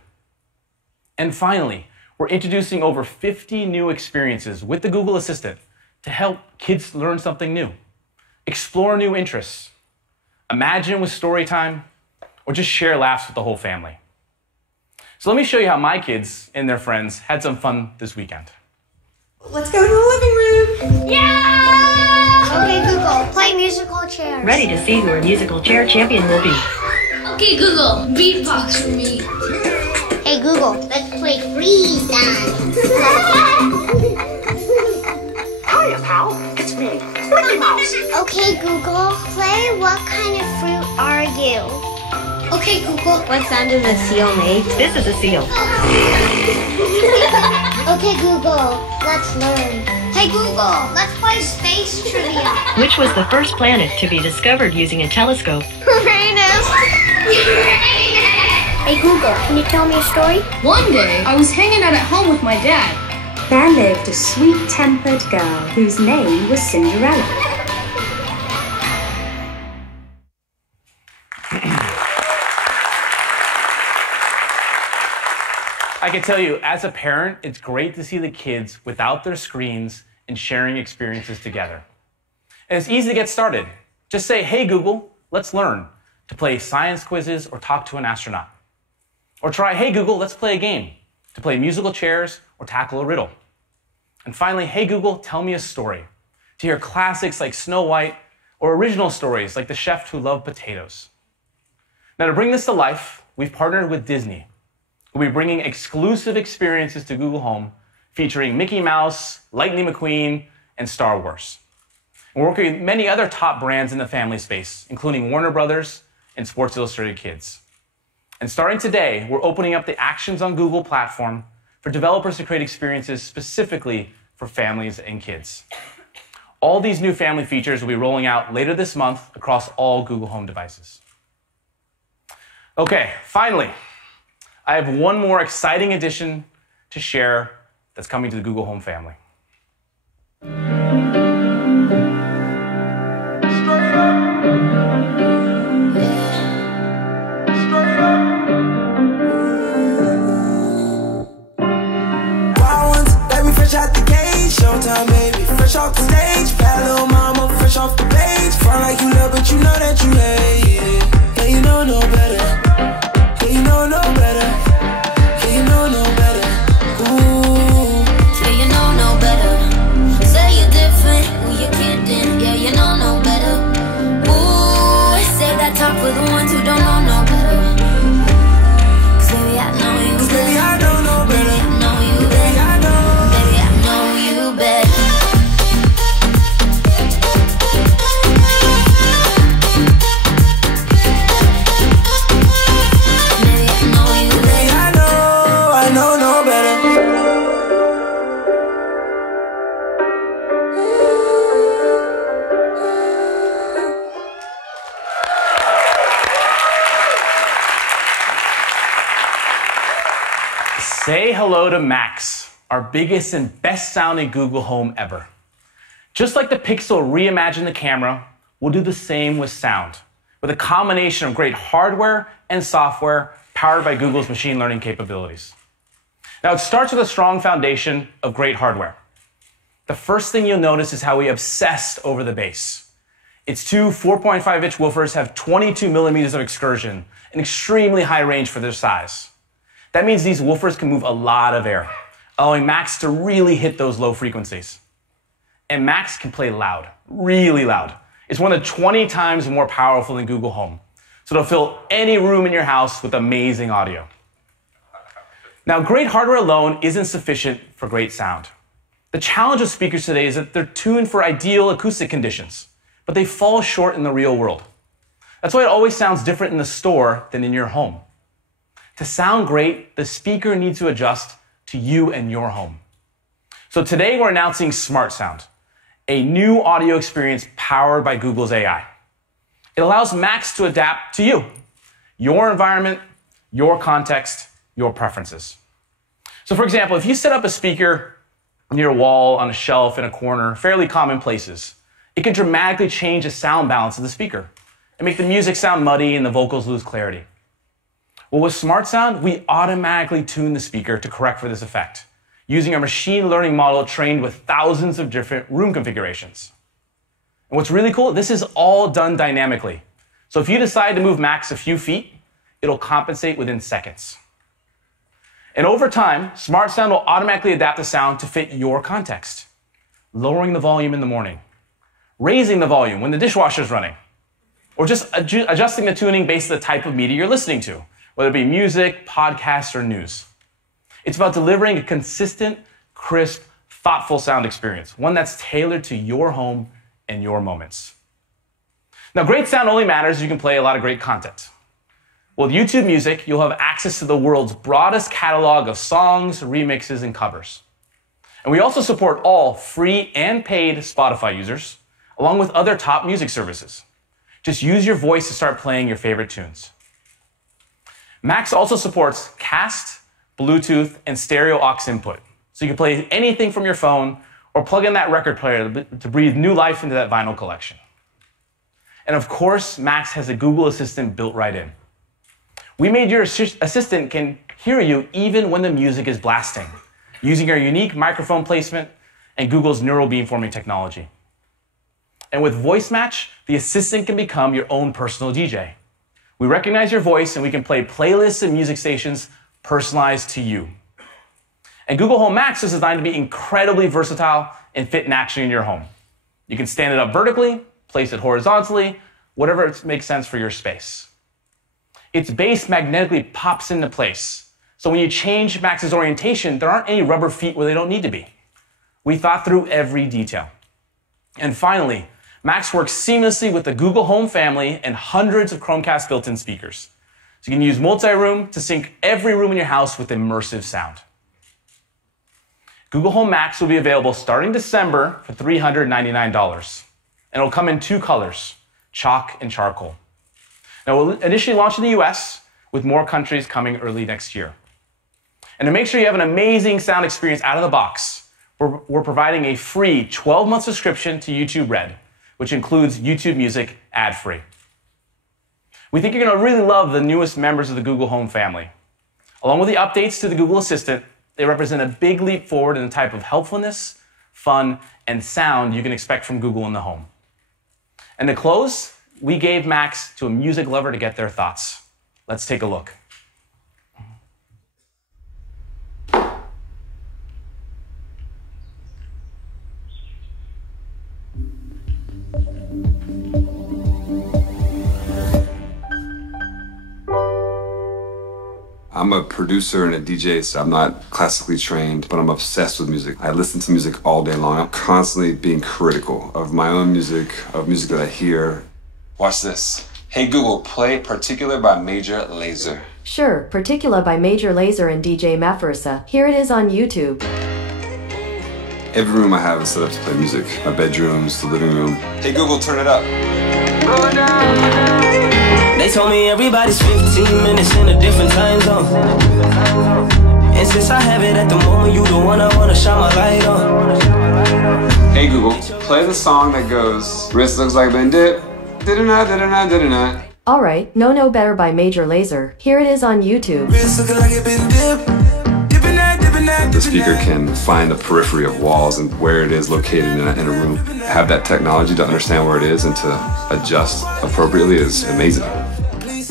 And finally, we're introducing over 50 new experiences with the Google Assistant to help kids learn something new, explore new interests, imagine with story time, or just share laughs with the whole family. So let me show you how my kids and their friends had some fun this weekend. Let's go to the living room. Yeah! Okay, Google, play musical chairs. Ready to see who our musical chair champion will be. Okay, Google, beatbox for me. Hey, Google, let's play freeze dance. Hiya, pal. It's me, Mickey Mouse. Okay, Google, play What Kind of Fruit Are You? Okay, Google. What sound does a seal make? This is a seal. Okay, Google, let's learn. Hey, Google, let's play space trivia. Which was the first planet to be discovered using a telescope? Uranus. Hey, Google, can you tell me a story? One day, I was hanging out at home with my dad. There lived a sweet-tempered girl whose name was Cinderella. I can tell you, as a parent, it's great to see the kids without their screens and sharing experiences together. And it's easy to get started. Just say, hey, Google, let's learn to play science quizzes or talk to an astronaut. Or try, hey, Google, let's play a game to play musical chairs or tackle a riddle. And finally, hey, Google, tell me a story to hear classics like Snow White or original stories like The Chef Who Loved Potatoes. Now, to bring this to life, we've partnered with Disney. We'll be bringing exclusive experiences to Google Home featuring Mickey Mouse, Lightning McQueen, and Star Wars. And we're working with many other top brands in the family space, including Warner Brothers and Sports Illustrated Kids. And starting today, we're opening up the Actions on Google platform for developers to create experiences specifically for families and kids. All these new family features will be rolling out later this month across all Google Home devices. Okay, finally, I have one more exciting addition to share that's coming to the Google Home family. Fresh out the gate, showtime baby, fresh off the stage, bad little mama, fresh off the page, front like you love but you know that you hate it, yeah you know no better, yeah you know no better, yeah you know no better, ooh, Yeah, you know no better. Say you're different, who you kidding, yeah you know no better. Ooh, say that talk for the ones who don't know no better. Cause baby I know you better. Baby I know no better. Baby I know you better. Say hello to Max, our biggest and best sounding Google Home ever. Just like the Pixel reimagined the camera, we'll do the same with sound, with a combination of great hardware and software powered by Google's machine learning capabilities. Now, it starts with a strong foundation of great hardware. The first thing you'll notice is how we obsessed over the bass. Its two 4.5-inch woofers have 22 millimeters of excursion, an extremely high range for their size. That means these woofers can move a lot of air, allowing Max to really hit those low frequencies. And Max can play loud, really loud. It's more than 20 times more powerful than Google Home, so it'll fill any room in your house with amazing audio. Now, great hardware alone isn't sufficient for great sound. The challenge of speakers today is that they're tuned for ideal acoustic conditions, but they fall short in the real world. That's why it always sounds different in the store than in your home. To sound great, the speaker needs to adjust to you and your home. So today we're announcing Smart Sound, a new audio experience powered by Google's AI. It allows Max to adapt to you, your environment, your context, your preferences. So for example, if you set up a speaker near a wall, on a shelf, in a corner, fairly common places, it can dramatically change the sound balance of the speaker and make the music sound muddy and the vocals lose clarity. Well, with Smart Sound, we automatically tune the speaker to correct for this effect, using a machine learning model trained with thousands of different room configurations. And what's really cool, this is all done dynamically. So if you decide to move Max a few feet, it'll compensate within seconds. And over time, Smart Sound will automatically adapt the sound to fit your context, lowering the volume in the morning, raising the volume when the dishwasher's running, or just adjusting the tuning based on the type of media you're listening to, whether it be music, podcasts, or news. It's about delivering a consistent, crisp, thoughtful sound experience, one that's tailored to your home and your moments. Now, great sound only matters if you can play a lot of great content. With YouTube Music, you'll have access to the world's broadest catalog of songs, remixes, and covers. And we also support all free and paid Spotify users, along with other top music services. Just use your voice to start playing your favorite tunes. Max also supports cast, Bluetooth, and stereo aux input, so you can play anything from your phone or plug in that record player to breathe new life into that vinyl collection. And of course, Max has a Google Assistant built right in. We made your assistant can hear you even when the music is blasting, using our unique microphone placement and Google's neural beamforming technology. And with Voice Match, the assistant can become your own personal DJ. We recognize your voice and we can play playlists and music stations personalized to you. And Google Home Max is designed to be incredibly versatile and fit naturally in your home. You can stand it up vertically, place it horizontally, whatever makes sense for your space. Its base magnetically pops into place. So when you change Max's orientation, there aren't any rubber feet where they don't need to be. We thought through every detail. And finally, Max works seamlessly with the Google Home family and hundreds of Chromecast built-in speakers. So you can use multi-room to sync every room in your house with immersive sound. Google Home Max will be available starting December for $399. And it'll come in two colors, chalk and charcoal. Now, we'll initially launch in the US, with more countries coming early next year. And to make sure you have an amazing sound experience out of the box, we're providing a free 12-month subscription to YouTube Red, which includes YouTube Music ad-free. We think you're going to really love the newest members of the Google Home family. Along with the updates to the Google Assistant, they represent a big leap forward in the type of helpfulness, fun, and sound you can expect from Google in the home. And to close, we gave Max to a music lover to get their thoughts. Let's take a look. I'm a producer and a DJ, so I'm not classically trained, but I'm obsessed with music. I listen to music all day long. I'm constantly being critical of my own music, of music that I hear. Watch this. Hey Google, play Particular by Major Lazer. Sure, Particular by Major Lazer and DJ Mafarisa. Here it is on YouTube. Every room I have is set up to play music. My bedrooms, the living room. Hey Google, turn it up. They told me everybody's 15 minutes in a different time zone. And since I have it at the moment, you the one I wanna shine my light on. Hey Google, play the song that goes, wrist looks like been dip, did-a-na. Alright, No Better by Major Lazer. Here it is on YouTube. The speaker can find the periphery of walls and where it is located in a room. Have that technology to understand where it is and to adjust appropriately is amazing.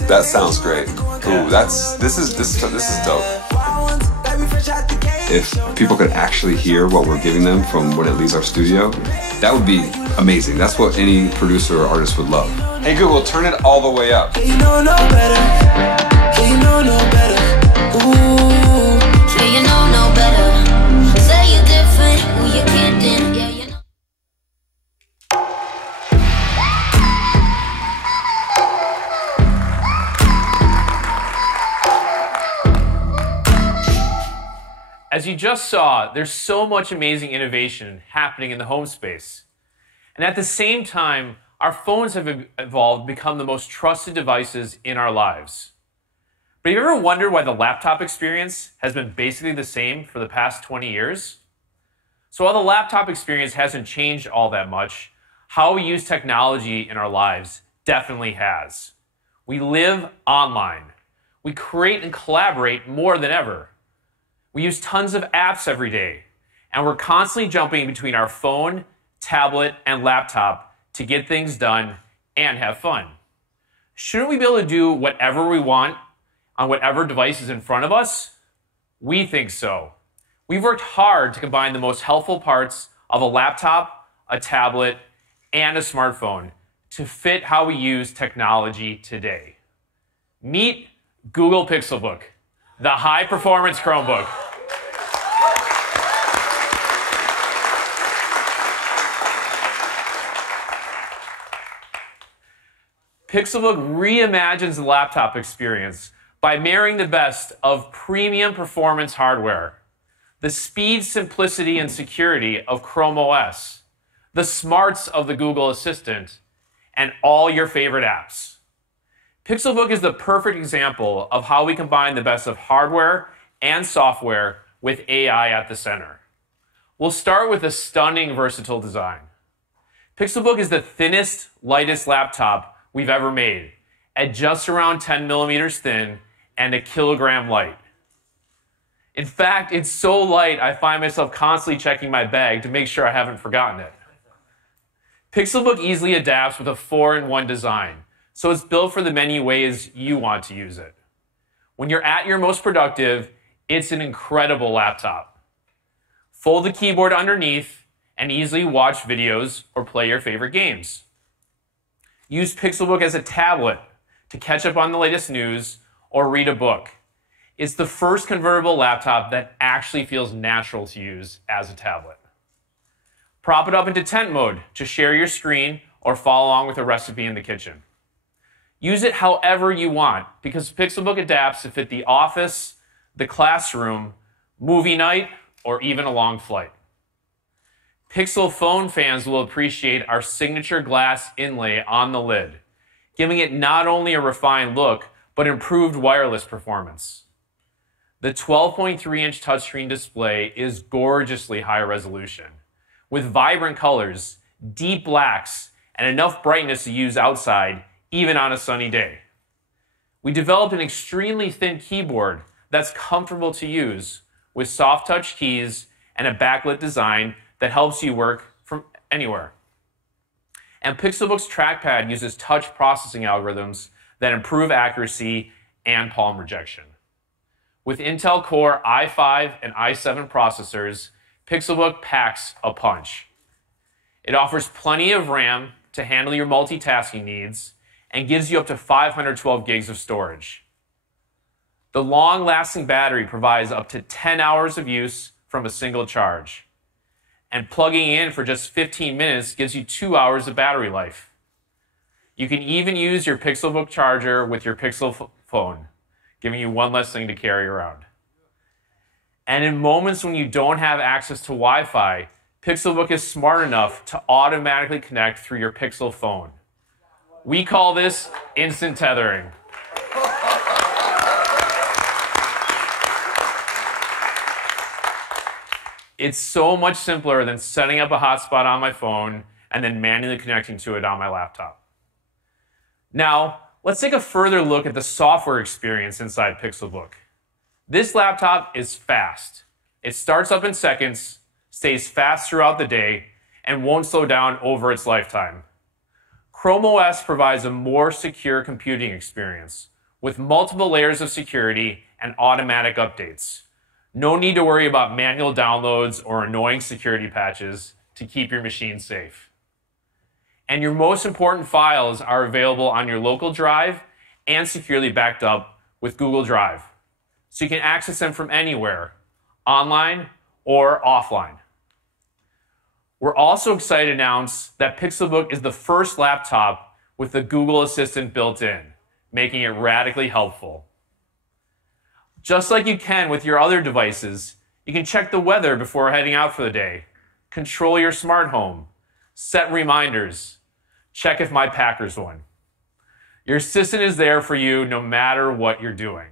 That sounds great. Ooh, this is dope. If people could actually hear what we're giving them from when it leaves our studio, that would be amazing. That's what any producer or artist would love. Hey Google, turn it all the way up. You know no better. You know no better. Ooh. Yeah, you know no better. Say you're different, who you kidding? Yeah, you know. As you just saw, there's so much amazing innovation happening in the home space. And at the same time, our phones have evolved to become the most trusted devices in our lives. But have you ever wondered why the laptop experience has been basically the same for the past 20 years? So while the laptop experience hasn't changed all that much, how we use technology in our lives definitely has. We live online. We create and collaborate more than ever. We use tons of apps every day, and we're constantly jumping between our phone, tablet, and laptop to get things done and have fun. Shouldn't we be able to do whatever we want on whatever device is in front of us? We think so. We've worked hard to combine the most helpful parts of a laptop, a tablet, and a smartphone to fit how we use technology today. Meet Google Pixelbook, the high-performance Chromebook. Pixelbook reimagines the laptop experience by marrying the best of premium performance hardware, the speed, simplicity, and security of Chrome OS, the smarts of the Google Assistant, and all your favorite apps. Pixelbook is the perfect example of how we combine the best of hardware and software with AI at the center. We'll start with a stunning, versatile design. Pixelbook is the thinnest, lightest laptop we've ever made, at just around 10 millimeters thin and a kilogram light. In fact, it's so light I find myself constantly checking my bag to make sure I haven't forgotten it. Pixelbook easily adapts with a 4-in-1 design, so it's built for the many ways you want to use it. When you're at your most productive, it's an incredible laptop. Fold the keyboard underneath and easily watch videos or play your favorite games. Use Pixelbook as a tablet to catch up on the latest news or read a book. It's the first convertible laptop that actually feels natural to use as a tablet. Prop it up into tent mode to share your screen or follow along with a recipe in the kitchen. Use it however you want because Pixelbook adapts to fit the office, the classroom, movie night, or even a long flight. Pixel phone fans will appreciate our signature glass inlay on the lid, giving it not only a refined look, but improved wireless performance. The 12.3-inch touchscreen display is gorgeously high resolution, with vibrant colors, deep blacks, and enough brightness to use outside, even on a sunny day. We developed an extremely thin keyboard that's comfortable to use, with soft touch keys and a backlit design that helps you work from anywhere. And Pixelbook's trackpad uses touch processing algorithms that improve accuracy and palm rejection. With Intel Core i5 and i7 processors, Pixelbook packs a punch. It offers plenty of RAM to handle your multitasking needs and gives you up to 512 gigs of storage. The long-lasting battery provides up to 10 hours of use from a single charge. And plugging in for just 15 minutes gives you 2 hours of battery life. You can even use your Pixelbook charger with your Pixel phone, giving you one less thing to carry around. And in moments when you don't have access to Wi-Fi, Pixelbook is smart enough to automatically connect through your Pixel phone. We call this instant tethering. It's so much simpler than setting up a hotspot on my phone and then manually connecting to it on my laptop. Now, let's take a further look at the software experience inside Pixelbook. This laptop is fast. It starts up in seconds, stays fast throughout the day, and won't slow down over its lifetime. Chrome OS provides a more secure computing experience with multiple layers of security and automatic updates. No need to worry about manual downloads or annoying security patches to keep your machine safe. And your most important files are available on your local drive and securely backed up with Google Drive, so you can access them from anywhere, online or offline. We're also excited to announce that Pixelbook is the first laptop with the Google Assistant built in, making it radically helpful. Just like you can with your other devices, you can check the weather before heading out for the day, control your smart home, set reminders, check if my Packers won. Your assistant is there for you no matter what you're doing.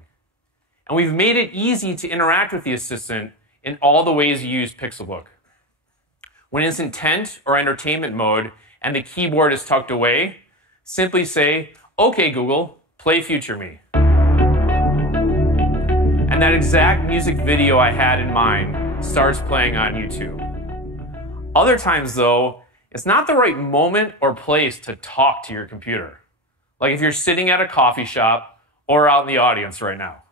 And we've made it easy to interact with the assistant in all the ways you use Pixelbook. When it's in tent or entertainment mode and the keyboard is tucked away, simply say, "Okay, Google, play Future Me." and that exact music video I had in mind starts playing on YouTube. Other times, though, it's not the right moment or place to talk to your computer. Like if you're sitting at a coffee shop or out in the audience right now.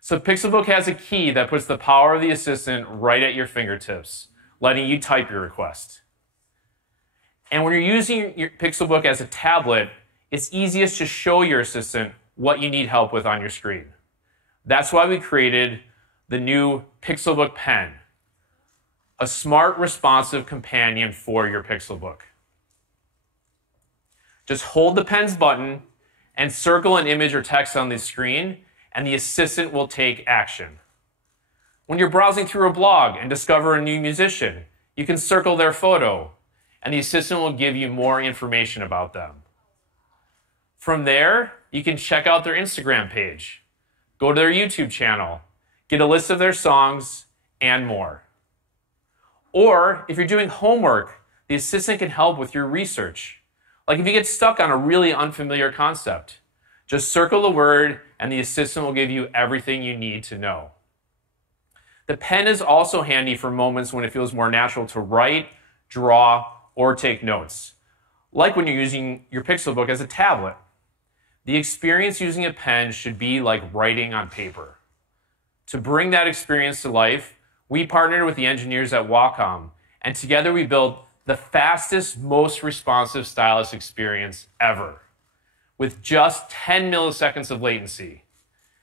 So Pixelbook has a key that puts the power of the assistant right at your fingertips, letting you type your request. And when you're using your Pixelbook as a tablet, it's easiest to show your assistant what you need help with on your screen. That's why we created the new Pixelbook Pen, a smart, responsive companion for your Pixelbook. Just hold the pen's button and circle an image or text on the screen, and the assistant will take action. When you're browsing through a blog and discover a new musician, you can circle their photo, and the assistant will give you more information about them. From there, you can check out their Instagram page, go to their YouTube channel, get a list of their songs, and more. Or if you're doing homework, the assistant can help with your research. Like if you get stuck on a really unfamiliar concept, just circle the word and the assistant will give you everything you need to know. The pen is also handy for moments when it feels more natural to write, draw, or take notes, like when you're using your Pixelbook as a tablet. The experience using a pen should be like writing on paper. To bring that experience to life, we partnered with the engineers at Wacom, and together we built the fastest, most responsive stylus experience ever, with just 10 milliseconds of latency,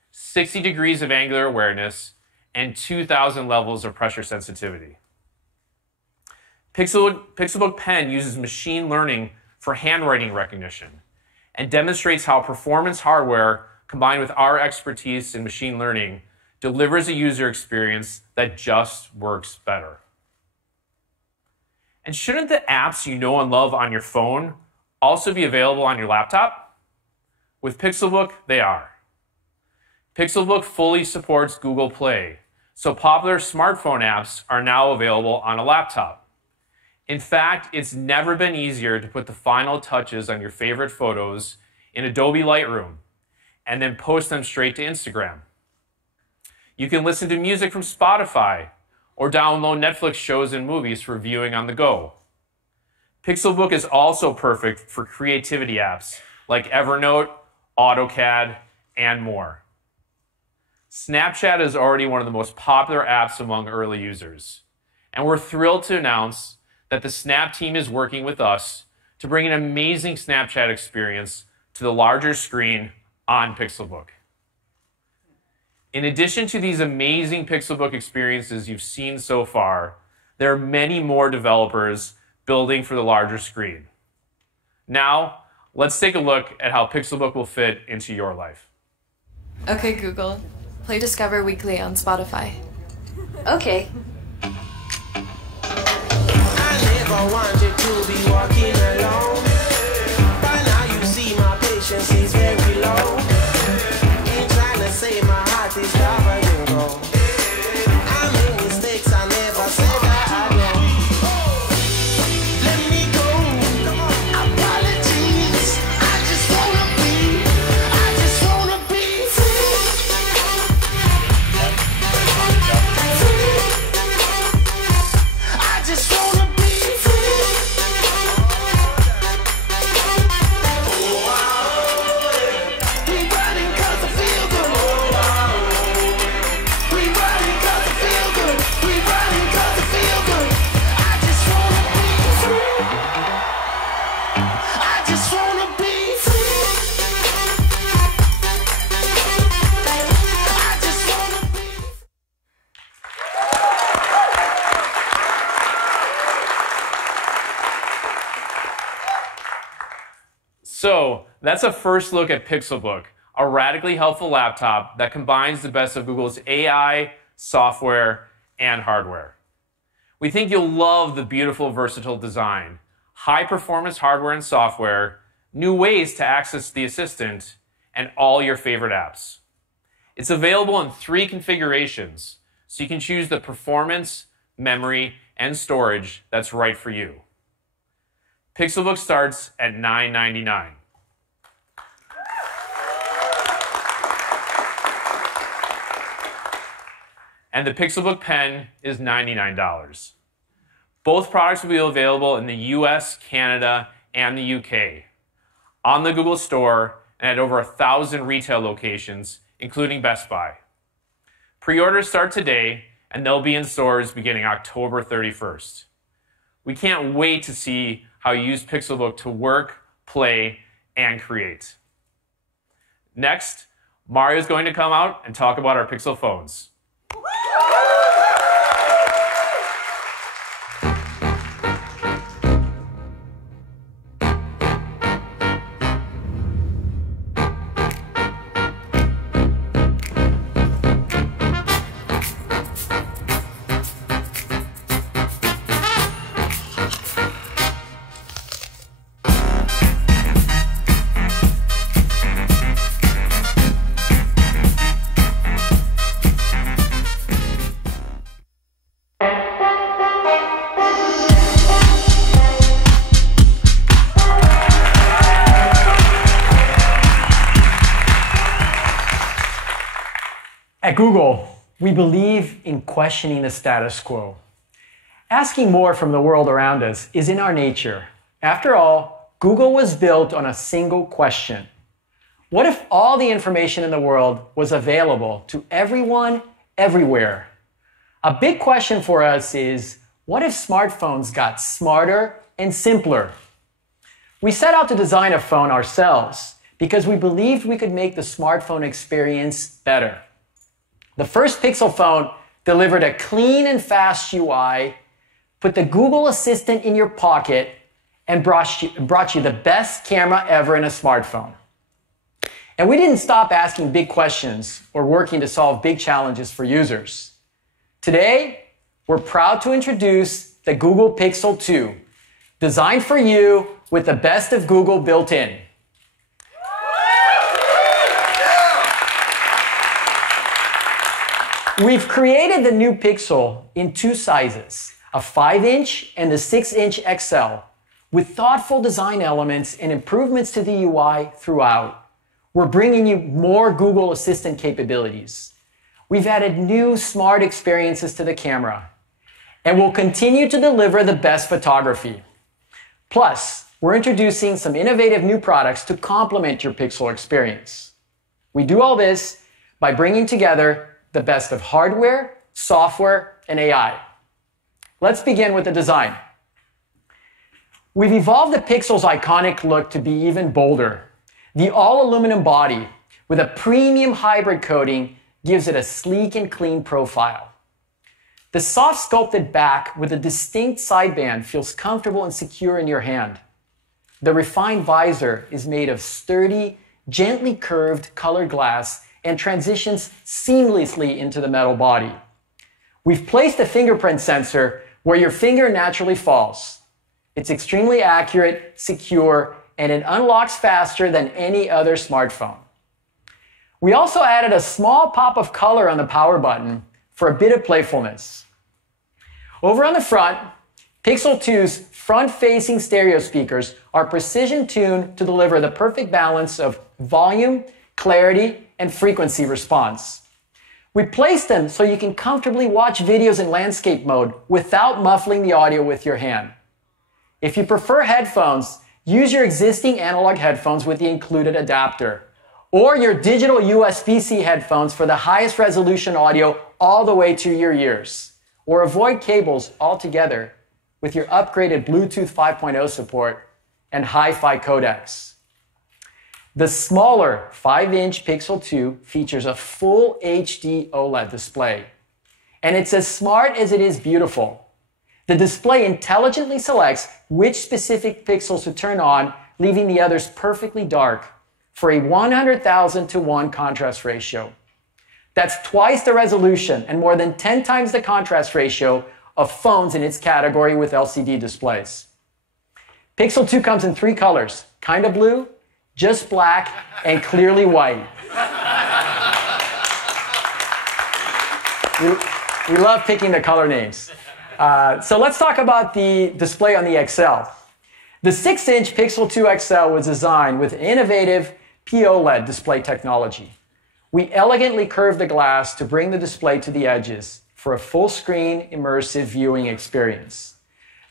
60 degrees of angular awareness, and 2,000 levels of pressure sensitivity. Pixelbook Pen uses machine learning for handwriting recognition and demonstrates how performance hardware combined with our expertise in machine learning delivers a user experience that just works better. And shouldn't the apps you know and love on your phone also be available on your laptop? With Pixelbook, they are. Pixelbook fully supports Google Play, so popular smartphone apps are now available on a laptop. In fact, it's never been easier to put the final touches on your favorite photos in Adobe Lightroom and then post them straight to Instagram. You can listen to music from Spotify or download Netflix shows and movies for viewing on the go. Pixelbook is also perfect for creativity apps like Evernote, AutoCAD, and more. Snapchat is already one of the most popular apps among early users, and we're thrilled to announce that the Snap team is working with us to bring an amazing Snapchat experience to the larger screen on Pixelbook. In addition to these amazing Pixelbook experiences you've seen so far, there are many more developers building for the larger screen. Now, let's take a look at how Pixelbook will fit into your life. Okay, Google, play Discover Weekly on Spotify. Okay. I wanted to be walking alone. By now you see my patience is very low. Ain't trying to say my heart is stubborn and go. I make mistakes I never said that I don't. Let me go. Apologies. I just wanna be free. I just wanna be So that's a first look at Pixelbook, a radically helpful laptop that combines the best of Google's AI, software, and hardware. We think you'll love the beautiful, versatile design, high-performance hardware and software, new ways to access the assistant, and all your favorite apps. It's available in 3 configurations, so you can choose the performance, memory, and storage that's right for you. Pixelbook starts at $9.99. and the Pixelbook pen is $99. Both products will be available in the US, Canada, and the UK, on the Google Store, and at over 1,000 retail locations, including Best Buy. Pre-orders start today, and they'll be in stores beginning October 31st. We can't wait to see how you use Pixelbook to work, play, and create. Next, Mario's going to come out and talk about our Pixel phones. At Google, we believe in questioning the status quo. Asking more from the world around us is in our nature. After all, Google was built on a single question. What if all the information in the world was available to everyone, everywhere? A big question for us is, what if smartphones got smarter and simpler? We set out to design a phone ourselves because we believed we could make the smartphone experience better. The first Pixel phone delivered a clean and fast UI, put the Google Assistant in your pocket, and brought you the best camera ever in a smartphone. And we didn't stop asking big questions or working to solve big challenges for users. Today, we're proud to introduce the Google Pixel 2, designed for you with the best of Google built in. We've created the new Pixel in two sizes, a 5-inch and the 6-inch XL, with thoughtful design elements and improvements to the UI throughout. We're bringing you more Google Assistant capabilities. We've added new smart experiences to the camera, and we'll continue to deliver the best photography. Plus, we're introducing some innovative new products to complement your Pixel experience. We do all this by bringing together the best of hardware, software, and AI. Let's begin with the design. We've evolved the Pixel's iconic look to be even bolder. The all-aluminum body with a premium hybrid coating gives it a sleek and clean profile. The soft sculpted back with a distinct sideband feels comfortable and secure in your hand. The refined visor is made of sturdy, gently curved colored glass and transitions seamlessly into the metal body. We've placed a fingerprint sensor where your finger naturally falls. It's extremely accurate, secure, and it unlocks faster than any other smartphone. We also added a small pop of color on the power button for a bit of playfulness. Over on the front, Pixel 2's front-facing stereo speakers are precision-tuned to deliver the perfect balance of volume, clarity, and frequency response. We placed them so you can comfortably watch videos in landscape mode without muffling the audio with your hand. If you prefer headphones, use your existing analog headphones with the included adapter, or your digital USB-C headphones for the highest resolution audio all the way to your ears, or avoid cables altogether with your upgraded Bluetooth 5.0 support and hi-fi codecs. The smaller 5-inch Pixel 2 features a full HD OLED display, and it's as smart as it is beautiful. The display intelligently selects which specific pixels to turn on, leaving the others perfectly dark for a 100,000 to 1 contrast ratio. That's twice the resolution and more than 10 times the contrast ratio of phones in its category with LCD displays. Pixel 2 comes in 3 colors, kinda blue, just black, and clearly white. We love picking the color names. So let's talk about the display on the XL. The 6-inch Pixel 2 XL was designed with innovative POLED display technology. We elegantly curve the glass to bring the display to the edges for a full-screen immersive viewing experience.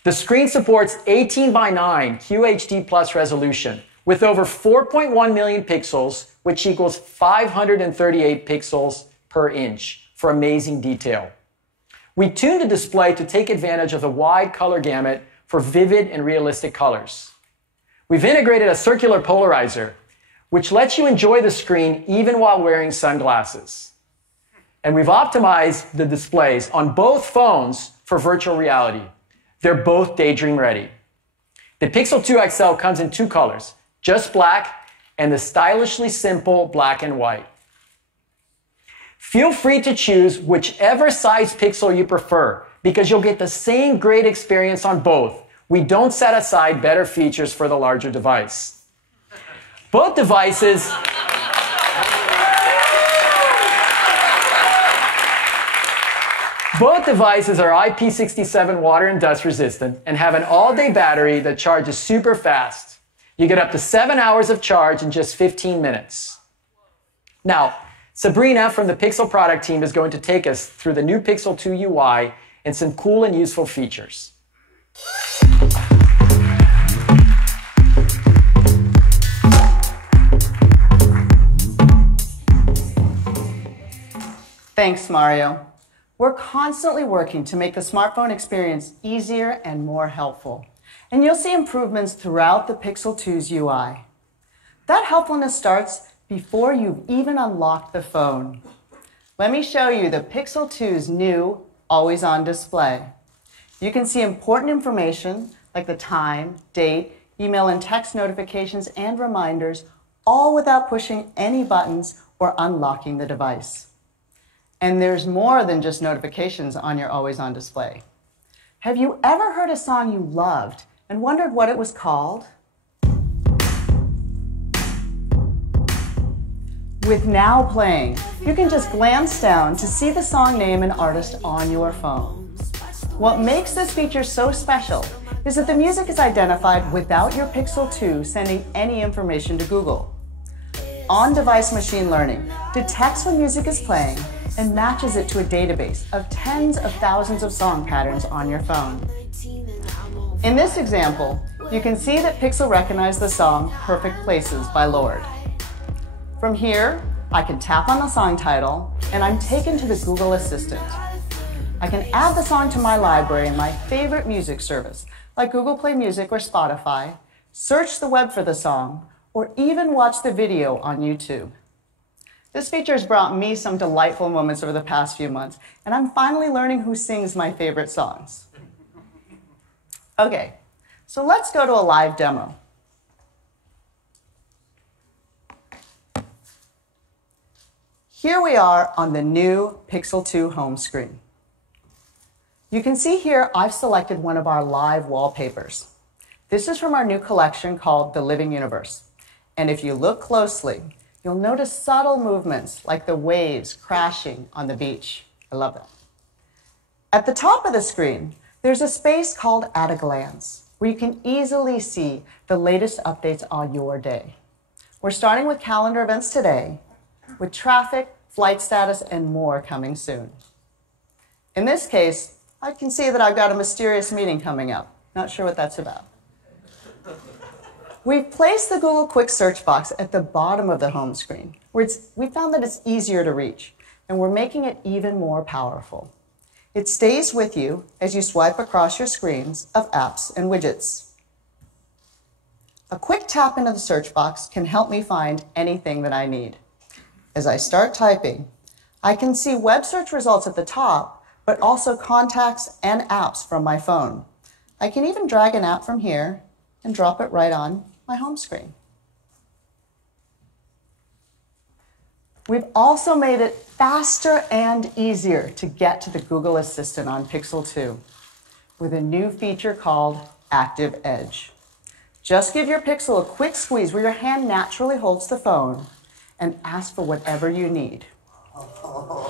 The screen supports 18:9 QHD plus resolution with over 4.1 million pixels, which equals 538 pixels per inch for amazing detail. We tuned the display to take advantage of the wide color gamut for vivid and realistic colors. We've integrated a circular polarizer, which lets you enjoy the screen even while wearing sunglasses. And we've optimized the displays on both phones for virtual reality. They're both Daydream ready. The Pixel 2 XL comes in two colors, just black and the stylishly simple black and white. Feel free to choose whichever size Pixel you prefer because you'll get the same great experience on both. We don't set aside better features for the larger device. Both devices are IP67 water and dust resistant and have an all-day battery that charges super fast. You get up to 7 hours of charge in just 15 minutes. Now, Sabrina from the Pixel product team is going to take us through the new Pixel 2 UI and some cool and useful features. Thanks, Mario. We're constantly working to make the smartphone experience easier and more helpful. And you'll see improvements throughout the Pixel 2's UI. That helpfulness starts before you've even unlocked the phone. Let me show you the Pixel 2's new always-on display. You can see important information like the time, date, email and text notifications and reminders, all without pushing any buttons or unlocking the device. And there's more than just notifications on your always-on display. Have you ever heard a song you loved and wondered what it was called? With Now Playing, you can just glance down to see the song name and artist on your phone. What makes this feature so special is that the music is identified without your Pixel 2 sending any information to Google. On-device machine learning detects when music is playing and matches it to a database of tens of thousands of song patterns on your phone. In this example, you can see that Pixel recognized the song Perfect Places by Lorde. From here, I can tap on the song title and I'm taken to the Google Assistant. I can add the song to my library in my favorite music service, like Google Play Music or Spotify, search the web for the song, or even watch the video on YouTube. This feature has brought me some delightful moments over the past few months, and I'm finally learning who sings my favorite songs. Okay, so let's go to a live demo. Here we are on the new Pixel 2 home screen. You can see here I've selected one of our live wallpapers. This is from our new collection called The Living Universe. And if you look closely, you'll notice subtle movements like the waves crashing on the beach. I love that. At the top of the screen, there's a space called At a Glance, where you can easily see the latest updates on your day. We're starting with calendar events today, with traffic, flight status, and more coming soon. In this case, I can see that I've got a mysterious meeting coming up. Not sure what that's about. We've placed the Google Quick Search box at the bottom of the home screen, where we found that it's easier to reach, and we're making it even more powerful. It stays with you as you swipe across your screens of apps and widgets. A quick tap into the search box can help me find anything that I need. As I start typing, I can see web search results at the top, but also contacts and apps from my phone. I can even drag an app from here and drop it right on my home screen. We've also made it faster and easier to get to the Google Assistant on Pixel 2 with a new feature called Active Edge. Just give your Pixel a quick squeeze where your hand naturally holds the phone and ask for whatever you need.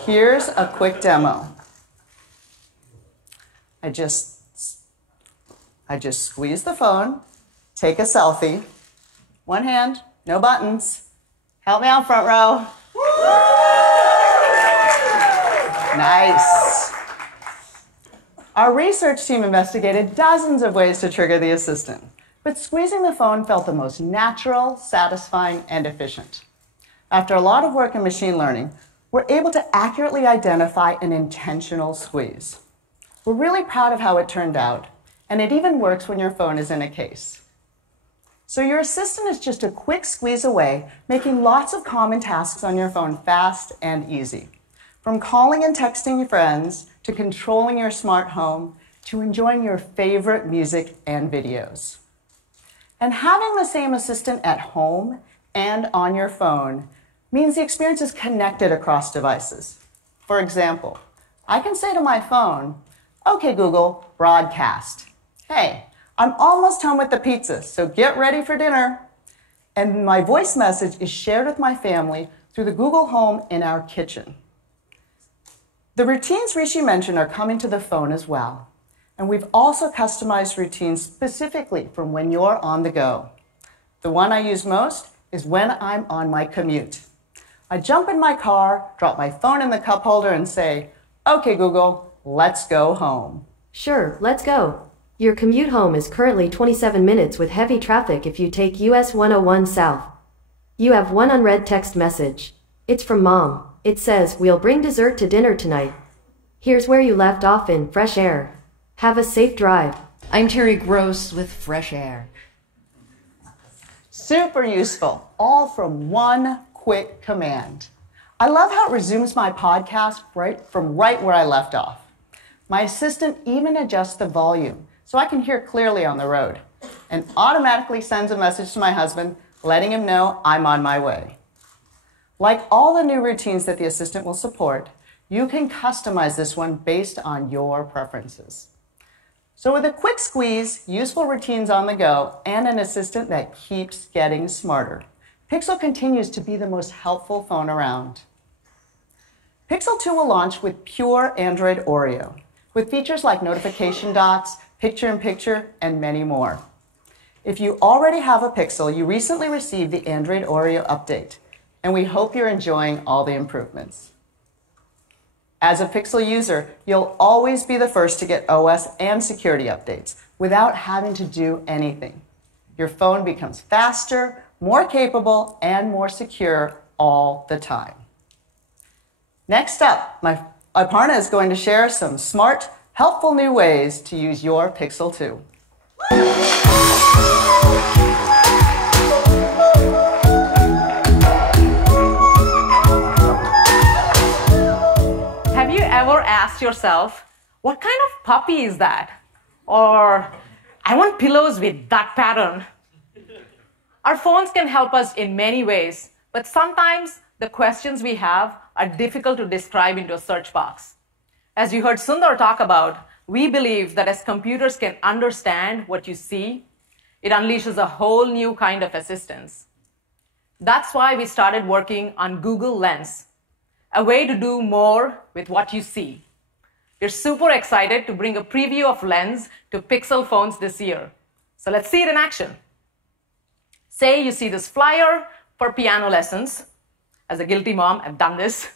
Here's a quick demo. I just squeeze the phone, take a selfie. One hand, no buttons. Help me out, front row. Nice. Our research team investigated dozens of ways to trigger the assistant, but squeezing the phone felt the most natural, satisfying, and efficient. After a lot of work in machine learning, we're able to accurately identify an intentional squeeze. We're really proud of how it turned out, and it even works when your phone is in a case. So your assistant is just a quick squeeze away, making lots of common tasks on your phone fast and easy. From calling and texting your friends, to controlling your smart home, to enjoying your favorite music and videos. And having the same assistant at home and on your phone means the experience is connected across devices. For example, I can say to my phone, "Okay, Google, broadcast. Hey, I'm almost home with the pizza, so get ready for dinner." And my voice message is shared with my family through the Google Home in our kitchen. The routines Rishi mentioned are coming to the phone as well. And we've also customized routines specifically from when you're on the go. The one I use most is when I'm on my commute. I jump in my car, drop my phone in the cup holder, and say, "Okay, Google, let's go home." Sure, let's go. Your commute home is currently 27 minutes with heavy traffic if you take US 101 south. You have one unread text message. It's from Mom. It says, "We'll bring dessert to dinner tonight. Here's where you left off in fresh air. Have a safe drive." I'm Terry Gross with Fresh Air. Super useful, all from one quick command. I love how it resumes my podcast right where I left off. My assistant even adjusts the volume so I can hear clearly on the road, and automatically sends a message to my husband letting him know I'm on my way. Like all the new routines that the assistant will support, you can customize this one based on your preferences. So with a quick squeeze, useful routines on the go, and an assistant that keeps getting smarter, Pixel continues to be the most helpful phone around. Pixel 2 will launch with pure Android Oreo, with features like notification dots, picture-in-picture, and many more. If you already have a Pixel, you recently received the Android Oreo update, and we hope you're enjoying all the improvements. As a Pixel user, you'll always be the first to get OS and security updates without having to do anything. Your phone becomes faster, more capable, and more secure all the time. Next up, Aparna is going to share some smart, helpful new ways to use your Pixel 2. Have you ever asked yourself, what kind of puppy is that? Or, I want pillows with that pattern. Our phones can help us in many ways, but sometimes the questions we have are difficult to describe into a search box. As you heard Sundar talk about, we believe that as computers can understand what you see, it unleashes a whole new kind of assistance. That's why we started working on Google Lens, a way to do more with what you see. We're super excited to bring a preview of Lens to Pixel phones this year. So let's see it in action. Say you see this flyer for piano lessons. As a guilty mom, I've done this.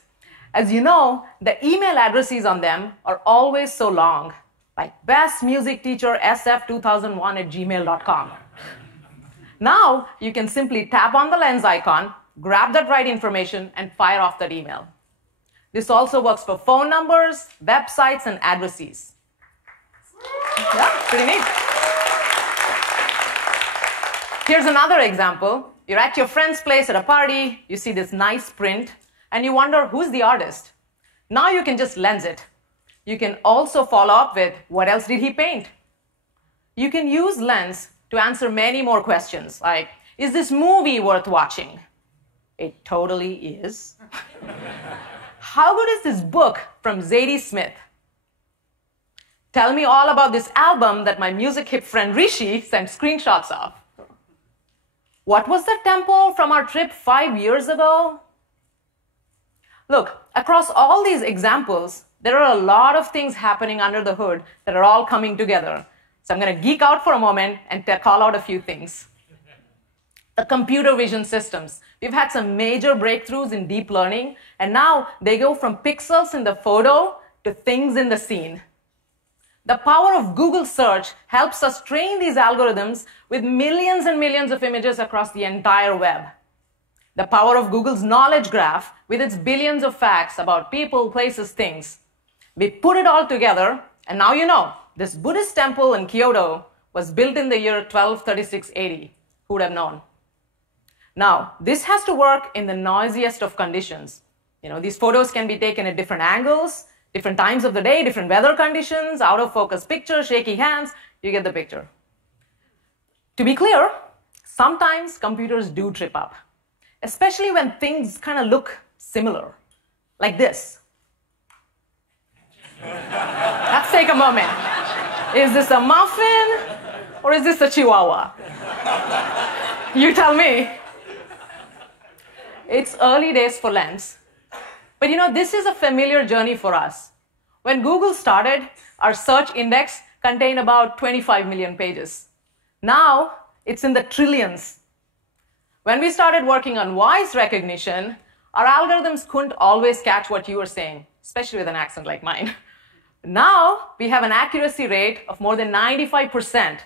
As you know, the email addresses on them are always so long, like bestmusicteachersf2001@gmail.com. Now, you can simply tap on the Lens icon, grab that right information, and fire off that email. This also works for phone numbers, websites, and addresses. Yeah, pretty neat. Here's another example. You're at your friend's place at a party, you see this nice print, and you wonder who's the artist. Now you can just Lens it. You can also follow up with what else did he paint? You can use Lens to answer many more questions, like, is this movie worth watching? It totally is. How good is this book from Zadie Smith? Tell me all about this album that my music hip friend Rishi sent screenshots of. What was the tempo from our trip 5 years ago? Look, across all these examples, there are a lot of things happening under the hood that are all coming together. So I'm going to geek out for a moment and call out a few things. The computer vision systems. We've had some major breakthroughs in deep learning, and now they go from pixels in the photo to things in the scene. The power of Google search helps us train these algorithms with millions and millions of images across the entire web. The power of Google's knowledge graph with its billions of facts about people, places, things. We put it all together, and now you know, this Buddhist temple in Kyoto was built in the year 1236 AD. Who would have known? Now, this has to work in the noisiest of conditions. These photos can be taken at different angles, different times of the day, different weather conditions, out of focus pictures, shaky hands, you get the picture. To be clear, sometimes computers do trip up, especially when things kind of look similar, like this. Let's take a moment. Is this a muffin or is this a chihuahua? You tell me. It's early days for Lens. But this is a familiar journey for us. When Google started, our search index contained about 25 million pages. Now, it's in the trillions. When we started working on voice recognition, our algorithms couldn't always catch what you were saying, especially with an accent like mine. Now, we have an accuracy rate of more than 95%.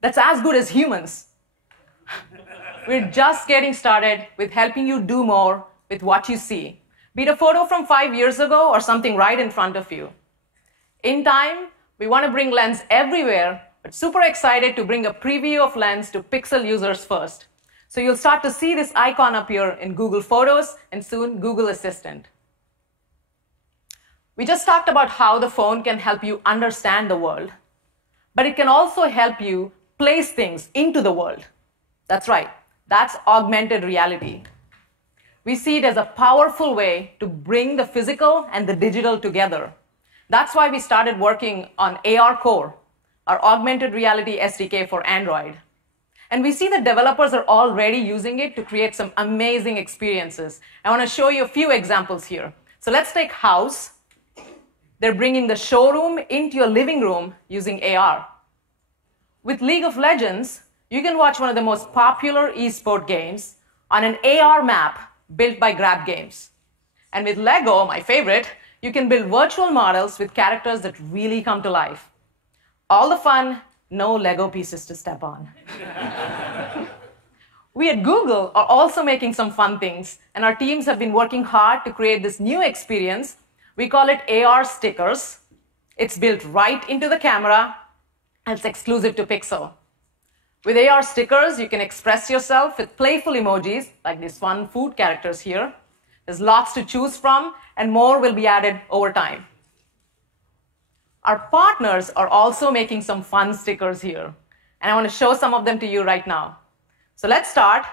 That's as good as humans. We're just getting started with helping you do more with what you see, be it a photo from 5 years ago or something right in front of you. In time, we want to bring Lens everywhere, but super excited to bring a preview of Lens to Pixel users first. So you'll start to see this icon appear in Google Photos and soon Google Assistant. We just talked about how the phone can help you understand the world, but it can also help you place things into the world. That's right, that's augmented reality. We see it as a powerful way to bring the physical and the digital together. That's why we started working on AR Core, our augmented reality SDK for Android. And we see that developers are already using it to create some amazing experiences. I want to show you a few examples here. So let's take House. They're bringing the showroom into your living room using AR. With League of Legends, you can watch one of the most popular esport games on an AR map built by Grab Games. And with Lego, my favorite, you can build virtual models with characters that really come to life. All the fun, no Lego pieces to step on. We at Google are also making some fun things, and our teams have been working hard to create this new experience. We call it AR Stickers. It's built right into the camera, and it's exclusive to Pixel. With AR Stickers, you can express yourself with playful emojis, like these fun food characters here. There's lots to choose from, and more will be added over time. Our partners are also making some fun stickers here, and I want to show some of them to you right now. So let's start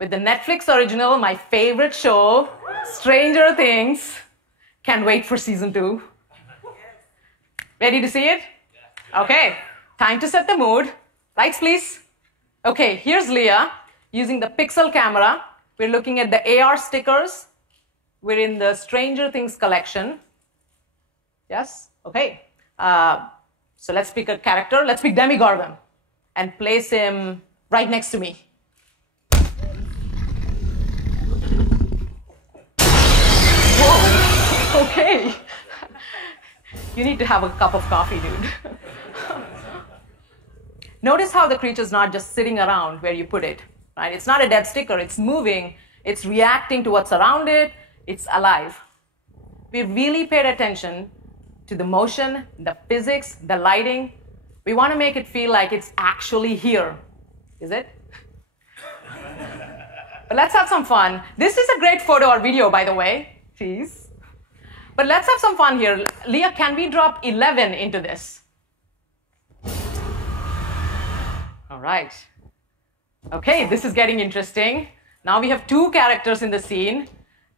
with the Netflix original, my favorite show, Stranger Things. Can't wait for season 2. Ready to see it? Okay, time to set the mood. Lights, please. Okay, here's Leah using the Pixel camera. We're looking at the AR stickers. We're in the Stranger Things collection. Yes? Okay. So let's pick a character. Let's pick Demigorgon and place him right next to me. Whoa. Okay. You need to have a cup of coffee, dude. Notice how the creature's not just sitting around where you put it, right? It's not a dead sticker. It's moving. It's reacting to what's around it. It's alive. We really paid attention to the motion, the physics, the lighting. We want to make it feel like it's actually here. Is it? But let's have some fun. This is a great photo or video, by the way. Jeez. But let's have some fun here. Leah, can we drop 11 into this? All right. Okay, this is getting interesting. Now we have 2 characters in the scene.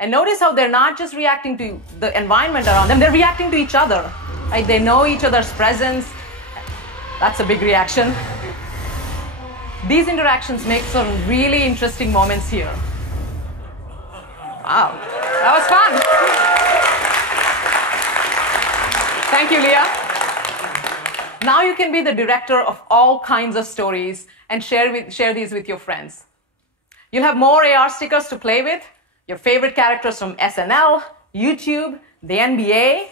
And notice how they're not just reacting to the environment around them, they're reacting to each other. Right? They know each other's presence. That's a big reaction. These interactions make some really interesting moments here. Wow, that was fun. Thank you, Leah. Now you can be the director of all kinds of stories and share these with your friends. You'll have more AR stickers to play with, your favorite characters from SNL, YouTube, the NBA,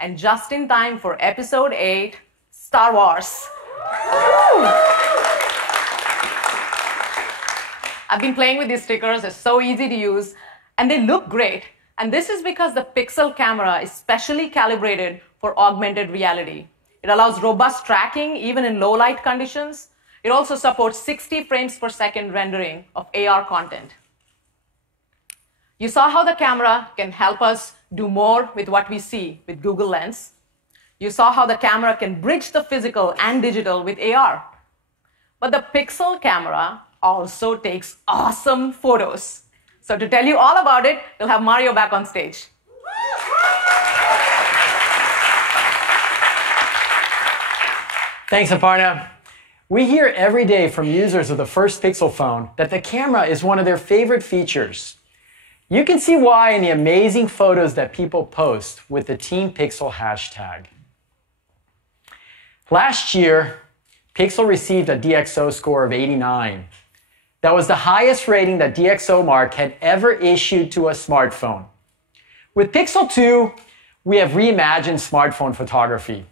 and just in time for Episode 8, Star Wars. I've been playing with these stickers. They're so easy to use, and they look great. And this is because the Pixel camera is specially calibrated for augmented reality. It allows robust tracking even in low light conditions. It also supports 60 frames per second rendering of AR content. You saw how the camera can help us do more with what we see with Google Lens. You saw how the camera can bridge the physical and digital with AR. But the Pixel camera also takes awesome photos. So to tell you all about it, we'll have Mario back on stage. Thanks, Aparna. We hear every day from users of the first Pixel phone that the camera is one of their favorite features. You can see why in the amazing photos that people post with the Team Pixel hashtag. Last year, Pixel received a DxO score of 89. That was the highest rating that DxOMark had ever issued to a smartphone. With Pixel 2, we have reimagined smartphone photography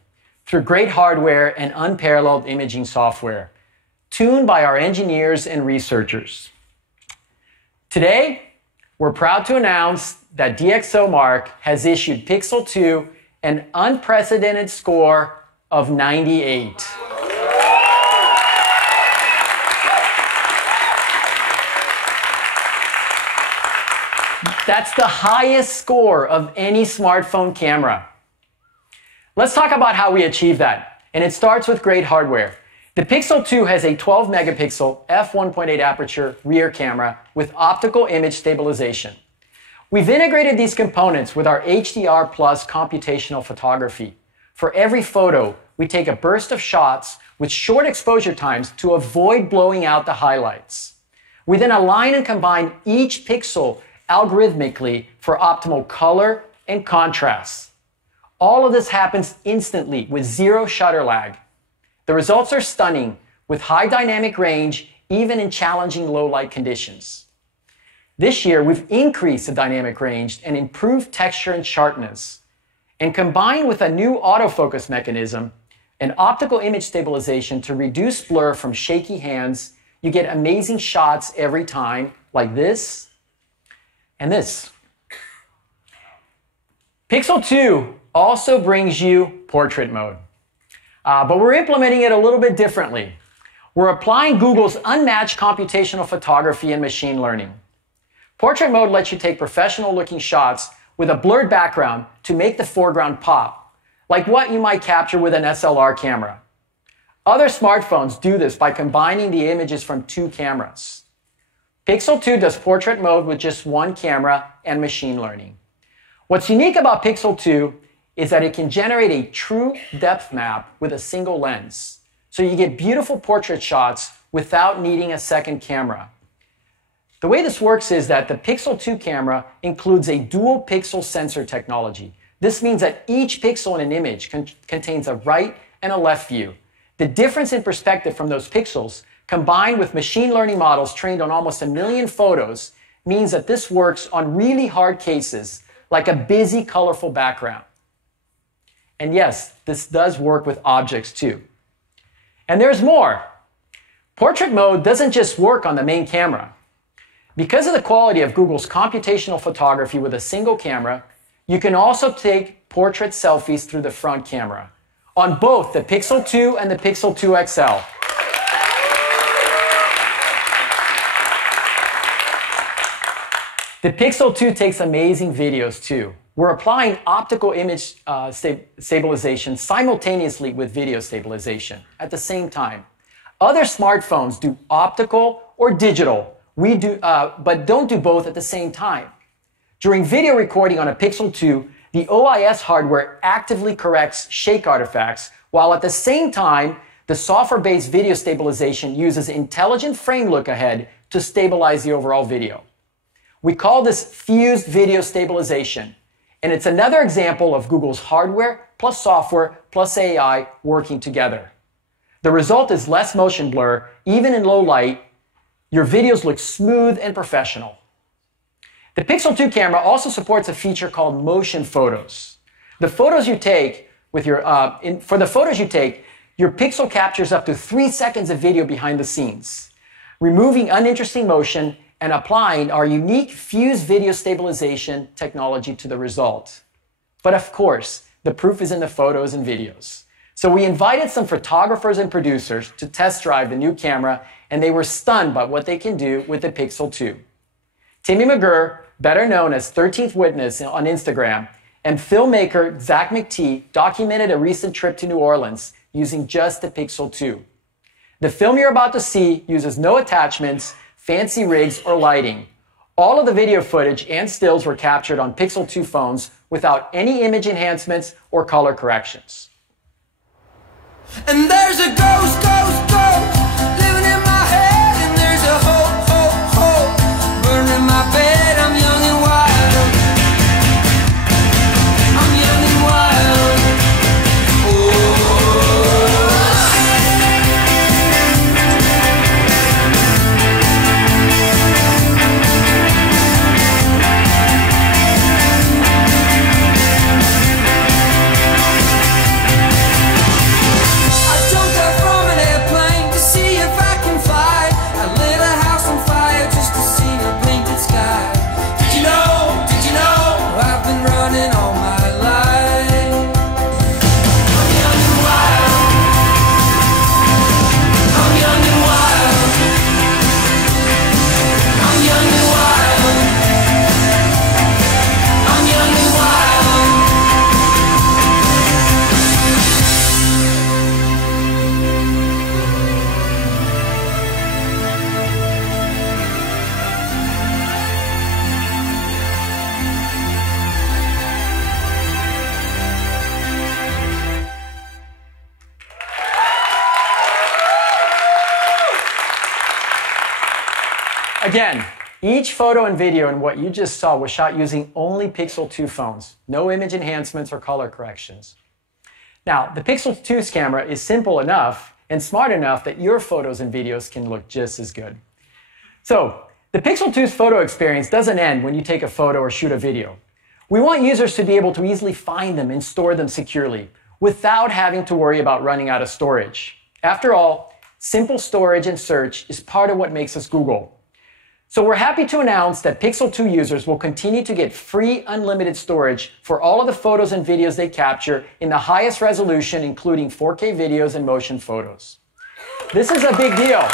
through great hardware and unparalleled imaging software, tuned by our engineers and researchers. Today, we're proud to announce that DxOMark has issued Pixel 2 an unprecedented score of 98. That's the highest score of any smartphone camera. Let's talk about how we achieve that. And it starts with great hardware. The Pixel 2 has a 12 megapixel f1.8 aperture rear camera with optical image stabilization. We've integrated these components with our HDR plus computational photography. For every photo, we take a burst of shots with short exposure times to avoid blowing out the highlights. We then align and combine each pixel algorithmically for optimal color and contrast. All of this happens instantly with zero shutter lag. The results are stunning with high dynamic range even in challenging low light conditions. This year, we've increased the dynamic range and improved texture and sharpness. And combined with a new autofocus mechanism and optical image stabilization to reduce blur from shaky hands, you get amazing shots every time, like this and this. Pixel 2 also brings you portrait mode. But we're implementing it a little bit differently. We're applying Google's unmatched computational photography and machine learning. Portrait mode lets you take professional-looking shots with a blurred background to make the foreground pop, like what you might capture with an SLR camera. Other smartphones do this by combining the images from two cameras. Pixel 2 does portrait mode with just one camera and machine learning. What's unique about Pixel 2 is that it can generate a true depth map with a single lens. So you get beautiful portrait shots without needing a second camera. The way this works is that the Pixel 2 camera includes a dual pixel sensor technology. This means that each pixel in an image contains a right and a left view. The difference in perspective from those pixels, combined with machine learning models trained on almost 1 million photos, means that this works on really hard cases, like a busy, colorful background. And yes, this does work with objects too. And there's more. Portrait mode doesn't just work on the main camera. Because of the quality of Google's computational photography with a single camera, you can also take portrait selfies through the front camera on both the Pixel 2 and the Pixel 2 XL. The Pixel 2 takes amazing videos too. We're applying optical image stabilization simultaneously with video stabilization at the same time. Other smartphones do optical or digital, but don't do both at the same time. During video recording on a Pixel 2, the OIS hardware actively corrects shake artifacts, while at the same time, the software-based video stabilization uses intelligent frame look-ahead to stabilize the overall video. We call this fused video stabilization. And it's another example of Google's hardware plus software plus AI working together. The result is less motion blur, even in low light. Your videos look smooth and professional. The Pixel 2 camera also supports a feature called motion photos. The photos you take with your, for the photos you take, your Pixel captures up to 3 seconds of video behind the scenes, removing uninteresting motion and applying our unique Fuse video stabilization technology to the result. But of course, the proof is in the photos and videos. So we invited some photographers and producers to test drive the new camera, and they were stunned by what they can do with the Pixel 2. Timmy McGurr, better known as 13th Witness on Instagram, and filmmaker Zach McTee documented a recent trip to New Orleans using just the Pixel 2. The film you're about to see uses no attachments, fancy rigs, or lighting. All of the video footage and stills were captured on Pixel 2 phones without any image enhancements or color corrections. And there's a ghost, ghost, ghost living in my head, and there's a hope, hope, hope burning my bed. I'm young and wild. I'm young and wild. Again, each photo and video in what you just saw was shot using only Pixel 2 phones, no image enhancements or color corrections. Now, the Pixel 2's camera is simple enough and smart enough that your photos and videos can look just as good. So, the Pixel 2's photo experience doesn't end when you take a photo or shoot a video. We want users to be able to easily find them and store them securely without having to worry about running out of storage. After all, simple storage and search is part of what makes us Google. So we're happy to announce that Pixel 2 users will continue to get free unlimited storage for all of the photos and videos they capture in the highest resolution, including 4K videos and motion photos. This is a big deal.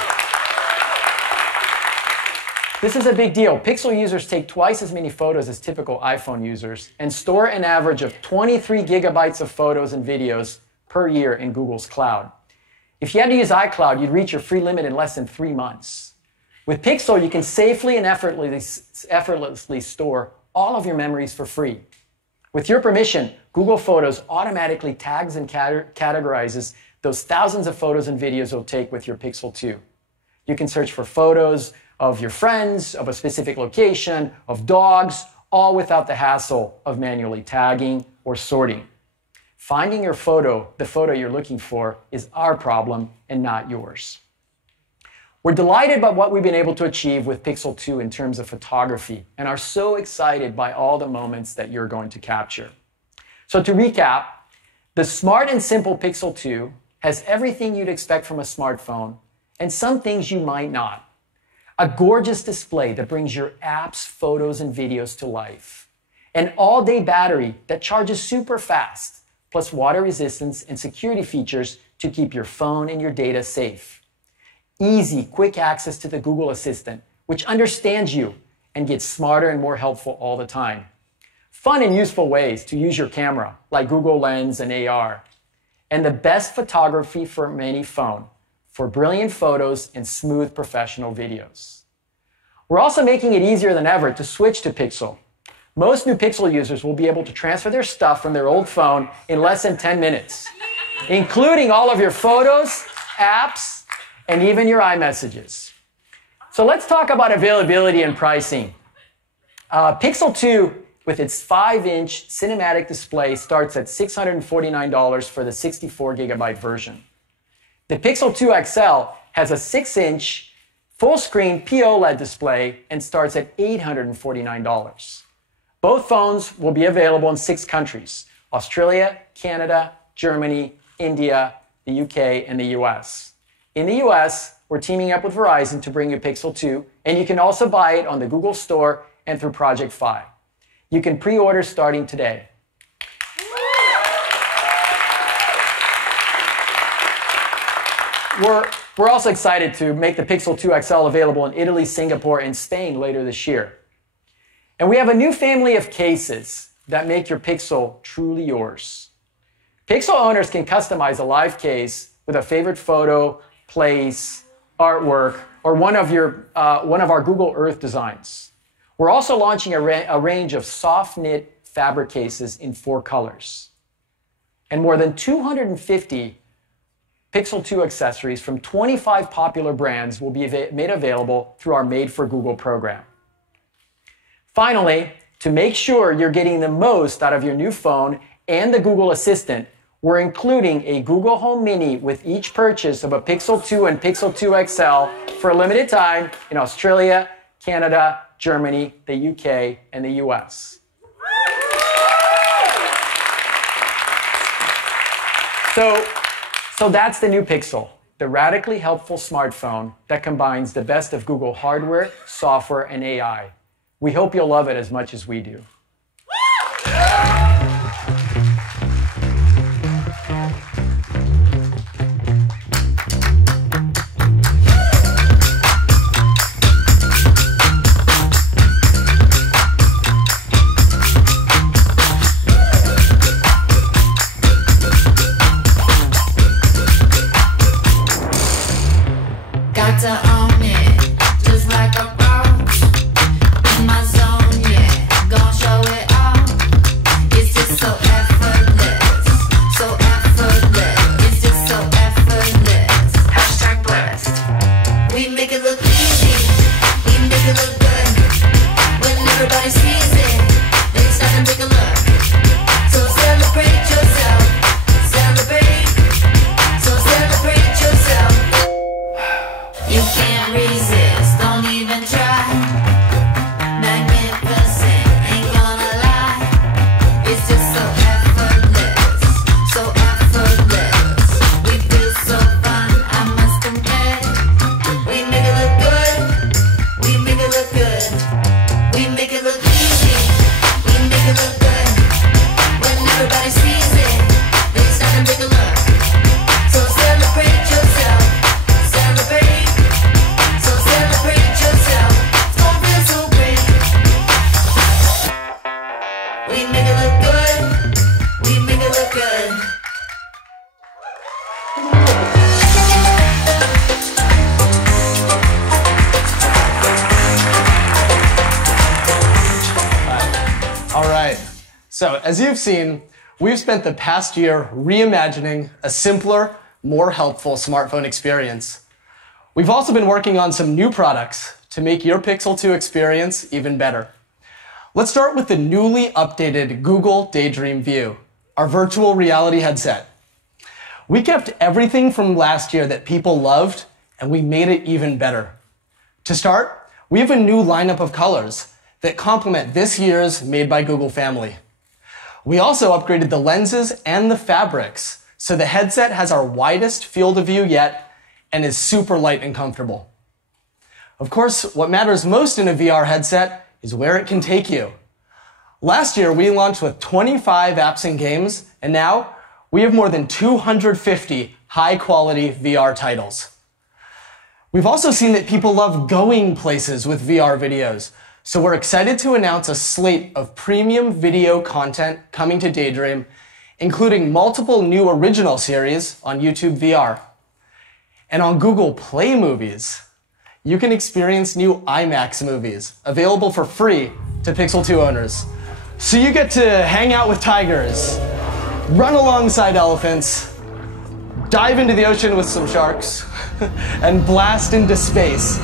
This is a big deal. Pixel users take twice as many photos as typical iPhone users and store an average of 23 gigabytes of photos and videos per year in Google's cloud. If you had to use iCloud, you'd reach your free limit in less than 3 months. With Pixel, you can safely and effortlessly store all of your memories for free. With your permission, Google Photos automatically tags and categorizes those thousands of photos and videos you'll take with your Pixel 2. You can search for photos of your friends, of a specific location, of dogs, all without the hassle of manually tagging or sorting. Finding your photo, the photo you're looking for, is our problem and not yours. We're delighted by what we've been able to achieve with Pixel 2 in terms of photography and are so excited by all the moments that you're going to capture. So to recap, the smart and simple Pixel 2 has everything you'd expect from a smartphone and some things you might not. A gorgeous display that brings your apps, photos, and videos to life. An all-day battery that charges super fast, plus water resistance and security features to keep your phone and your data safe. Easy, quick access to the Google Assistant, which understands you and gets smarter and more helpful all the time. Fun and useful ways to use your camera, like Google Lens and AR. And the best photography for any phone, for brilliant photos and smooth professional videos. We're also making it easier than ever to switch to Pixel. Most new Pixel users will be able to transfer their stuff from their old phone in less than 10 minutes, including all of your photos, apps, and even your iMessages. So let's talk about availability and pricing. Pixel 2, with its 5-inch cinematic display, starts at $649 for the 64 gigabyte version. The Pixel 2 XL has a 6-inch full screen POLED display, and starts at $849. Both phones will be available in 6 countries: Australia, Canada, Germany, India, the UK, and the US. In the US, we're teaming up with Verizon to bring you Pixel 2, and you can also buy it on the Google Store and through Project Fi. You can pre-order starting today. We're also excited to make the Pixel 2 XL available in Italy, Singapore, and Spain later this year. And we have a new family of cases that make your Pixel truly yours. Pixel owners can customize a live case with a favorite photo, place, artwork, or one of our Google Earth designs. We're also launching a range of soft knit fabric cases in 4 colors. And more than 250 Pixel 2 accessories from 25 popular brands will be made available through our Made for Google program. Finally, to make sure you're getting the most out of your new phone and the Google Assistant, we're including a Google Home Mini with each purchase of a Pixel 2 and Pixel 2 XL for a limited time in Australia, Canada, Germany, the UK, and the US. So that's the new Pixel, the radically helpful smartphone that combines the best of Google hardware, software, and AI. We hope you'll love it as much as we do. Got to own it, just like a boss. In my zone, yeah, gon' show it off. It's just so effortless, so effortless. It's just so effortless. Hashtag blessed. We make it look easy, we make it look good. When everybody sees it, they stop and take a look. So celebrate yourself, celebrate. So celebrate yourself. You can't resist, don't even try. Magnificent, ain't gonna lie. It's just so effortless, so effortless. We feel so fun, I must admit. We make it look good, we make it look good. We make it look easy, we make it look good. When everybody sees it, they stop and take a look. So celebrate yourself, celebrate. So celebrate yourself, it's gonna feel so great. We make it look good, we make it look good. All right, so as you've seen, we've spent the past year reimagining a simpler, more helpful smartphone experience. We've also been working on some new products to make your Pixel 2 experience even better. Let's start with the newly updated Google Daydream View, our virtual reality headset. We kept everything from last year that people loved, and we made it even better. To start, we have a new lineup of colors that complement this year's Made by Google family. We also upgraded the lenses and the fabrics, so the headset has our widest field of view yet and is super light and comfortable. Of course, what matters most in a VR headset is where it can take you. Last year, we launched with 25 apps and games, and now we have more than 250 high-quality VR titles. We've also seen that people love going places with VR videos, so we're excited to announce a slate of premium video content coming to Daydream, including multiple new original series on YouTube VR. And on Google Play Movies, you can experience new IMAX movies available for free to Pixel 2 owners. So you get to hang out with tigers, run alongside elephants, dive into the ocean with some sharks, and blast into space.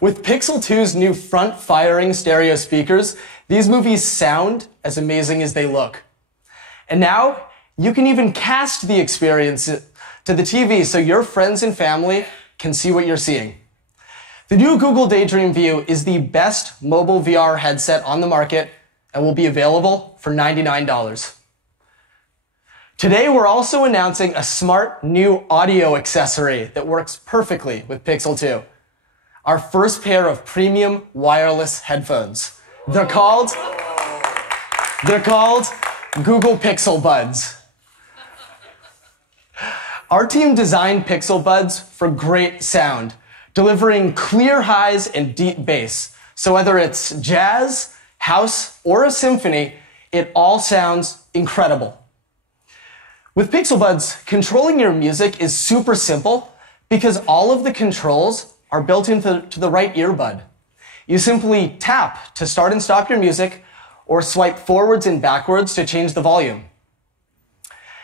With Pixel 2's new front-firing stereo speakers, these movies sound as amazing as they look. And now you can even cast the experience to the TV so your friends and family can see what you're seeing. The new Google Daydream View is the best mobile VR headset on the market and will be available for $99. Today, we're also announcing a smart new audio accessory that works perfectly with Pixel 2. Our first pair of premium wireless headphones. They're called Google Pixel Buds. Our team designed Pixel Buds for great sound, delivering clear highs and deep bass. So whether it's jazz, house, or a symphony, it all sounds incredible. With Pixel Buds, controlling your music is super simple because all of the controls are built into the right earbud. You simply tap to start and stop your music or swipe forwards and backwards to change the volume.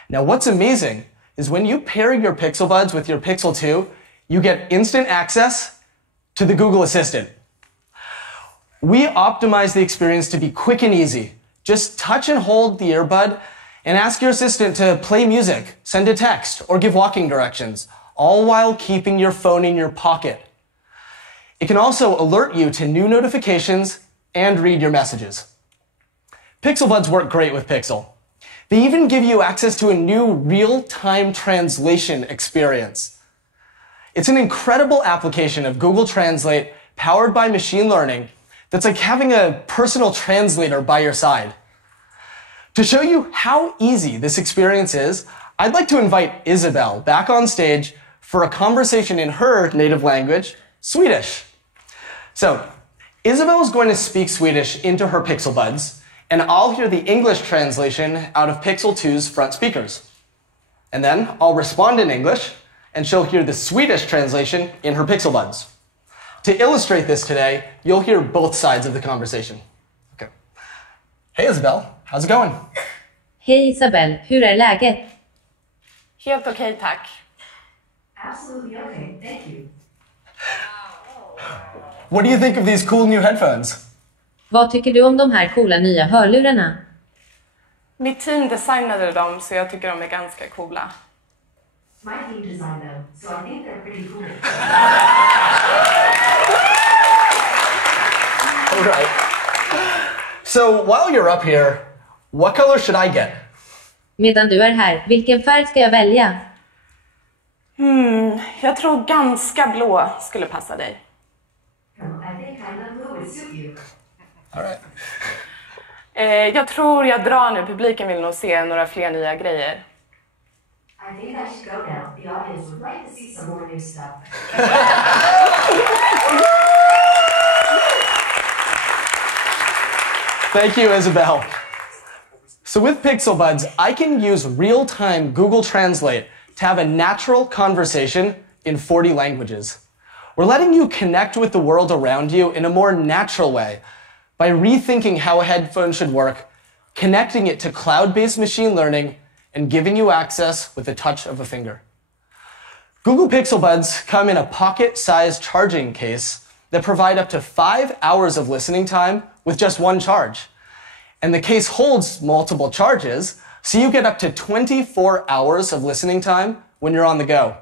Now, what's amazing is when you pair your Pixel Buds with your Pixel 2, you get instant access to the Google Assistant. We optimize the experience to be quick and easy. Just touch and hold the earbud and ask your assistant to play music, send a text, or give walking directions, all while keeping your phone in your pocket. It can also alert you to new notifications and read your messages. Pixel Buds work great with Pixel. They even give you access to a new real-time translation experience. It's an incredible application of Google Translate powered by machine learning that's like having a personal translator by your side. To show you how easy this experience is, I'd like to invite Isabel back on stage for a conversation in her native language, Swedish. So, Isabel is going to speak Swedish into her Pixel Buds, and I'll hear the English translation out of Pixel 2's front speakers. And then I'll respond in English, and she'll hear the Swedish translation in her Pixel Buds. To illustrate this today, you'll hear both sides of the conversation. Okay. Hey Isabel, how's it going? Hej Isabel, hur är läget? Helt okej, tack. Absolutely okay, thank you. What do you think of these cool new headphones? Vad tycker du om de här coola nya hörlurarna? Mitt team designade dem, så jag tycker de är ganska coola. My team designed them, so I think they're pretty cool. All right. So while you're up here, what color should I get? Medan du är här, vilken färg ska jag välja? Jag tror ganska blå skulle passa dig. I think kind of blue would suit you. All right. Jag tror jag drar nu. Publiken vill nog se några fler nya grejer. I think I should go now. The audience would like to see some more new stuff. Thank you, Isabel. So with Pixel Buds, I can use real-time Google Translate to have a natural conversation in 40 languages. We're letting you connect with the world around you in a more natural way by rethinking how a headphone should work, connecting it to cloud-based machine learning, and giving you access with the touch of a finger. Google Pixel Buds come in a pocket-sized charging case that provide up to 5 hours of listening time with just one charge. And the case holds multiple charges, so you get up to 24 hours of listening time when you're on the go.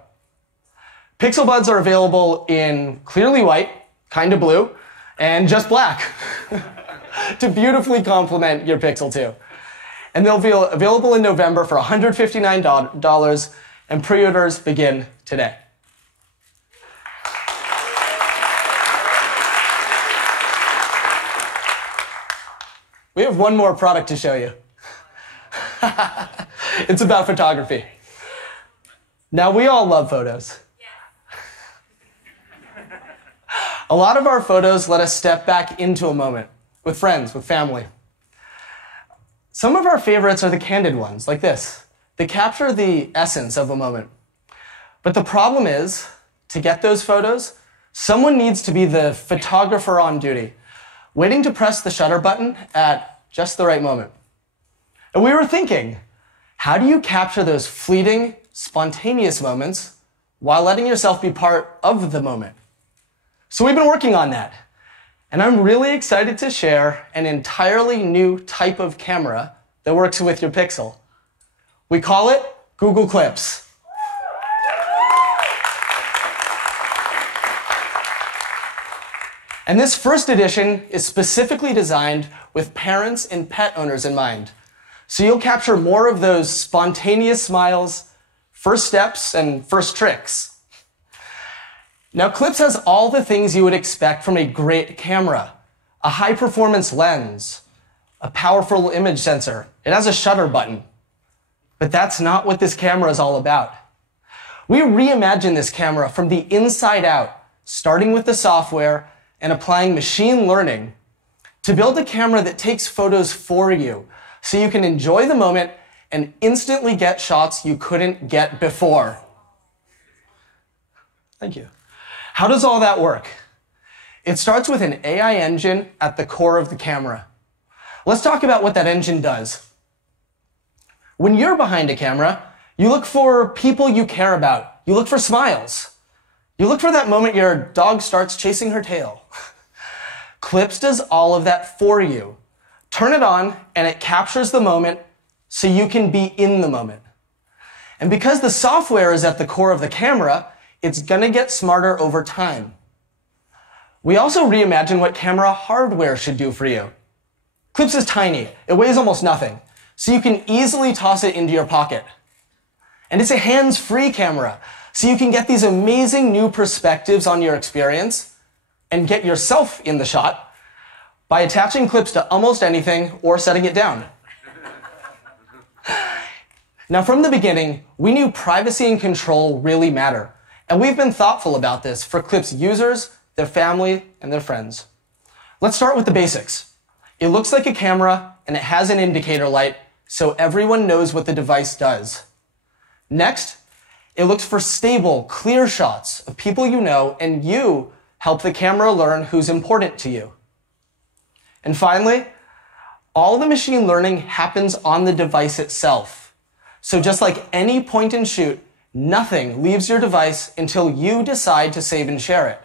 Pixel Buds are available in clearly white, kind of blue, and just black to beautifully complement your Pixel 2. And they'll be available in November for $159, and pre-orders begin today. We have one more product to show you. It's about photography. Now, we all love photos. A lot of our photos let us step back into a moment with friends, with family. Some of our favorites are the candid ones, like this. They capture the essence of a moment. But the problem is, to get those photos, someone needs to be the photographer on duty, waiting to press the shutter button at just the right moment. And we were thinking, how do you capture those fleeting, spontaneous moments while letting yourself be part of the moment? So we've been working on that. And I'm really excited to share an entirely new type of camera that works with your Pixel. We call it Google Clips. And this first edition is specifically designed with parents and pet owners in mind. So you'll capture more of those spontaneous smiles, first steps, and first tricks. Now, Clips has all the things you would expect from a great camera. A high-performance lens, a powerful image sensor. It has a shutter button. But that's not what this camera is all about. We reimagined this camera from the inside out, starting with the software and applying machine learning to build a camera that takes photos for you, so you can enjoy the moment and instantly get shots you couldn't get before. Thank you. How does all that work? It starts with an AI engine at the core of the camera. Let's talk about what that engine does. When you're behind a camera, you look for people you care about. You look for smiles. You look for that moment your dog starts chasing her tail. Clips does all of that for you. Turn it on, and it captures the moment so you can be in the moment. And because the software is at the core of the camera, it's gonna get smarter over time. We also reimagined what camera hardware should do for you. Clips is tiny. It weighs almost nothing, so you can easily toss it into your pocket. And it's a hands-free camera, so you can get these amazing new perspectives on your experience and get yourself in the shot by attaching Clips to almost anything or setting it down. Now, from the beginning, we knew privacy and control really matter, and we've been thoughtful about this for Clips users, their family, and their friends. Let's start with the basics. It looks like a camera, and it has an indicator light, so everyone knows what the device does. Next, it looks for stable, clear shots of people you know, and you help the camera learn who's important to you. And finally, all the machine learning happens on the device itself. So just like any point and shoot, nothing leaves your device until you decide to save and share it.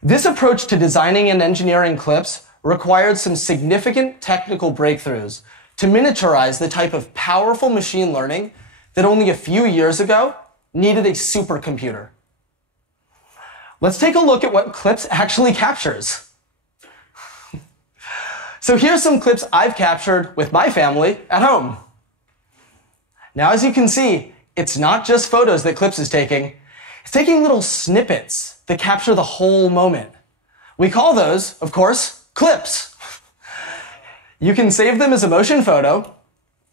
This approach to designing and engineering Clips required some significant technical breakthroughs to miniaturize the type of powerful machine learning that only a few years ago needed a supercomputer. Let's take a look at what Clips actually captures. So here's some clips I've captured with my family at home. Now, as you can see, it's not just photos that Clips is taking. It's taking little snippets that capture the whole moment. We call those, of course, clips. You can save them as a motion photo,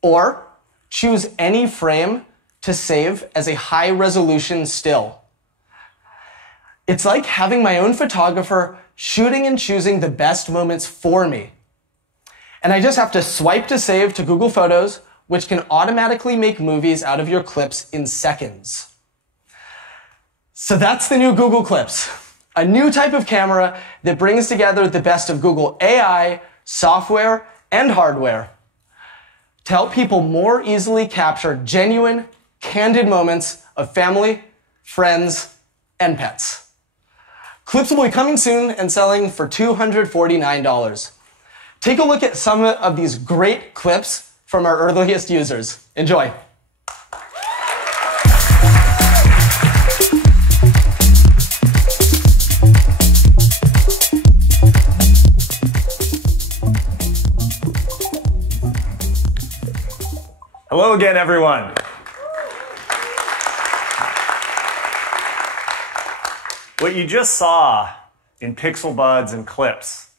or choose any frame to save as a high-resolution still. It's like having my own photographer shooting and choosing the best moments for me. And I just have to swipe to save to Google Photos, which can automatically make movies out of your clips in seconds. So that's the new Google Clips, a new type of camera that brings together the best of Google AI, software, and hardware to help people more easily capture genuine, candid moments of family, friends, and pets. Clips will be coming soon and selling for $249. Take a look at some of these great clips from our earliest users. Enjoy. Hello again, everyone. What you just saw in Pixel Buds and Clips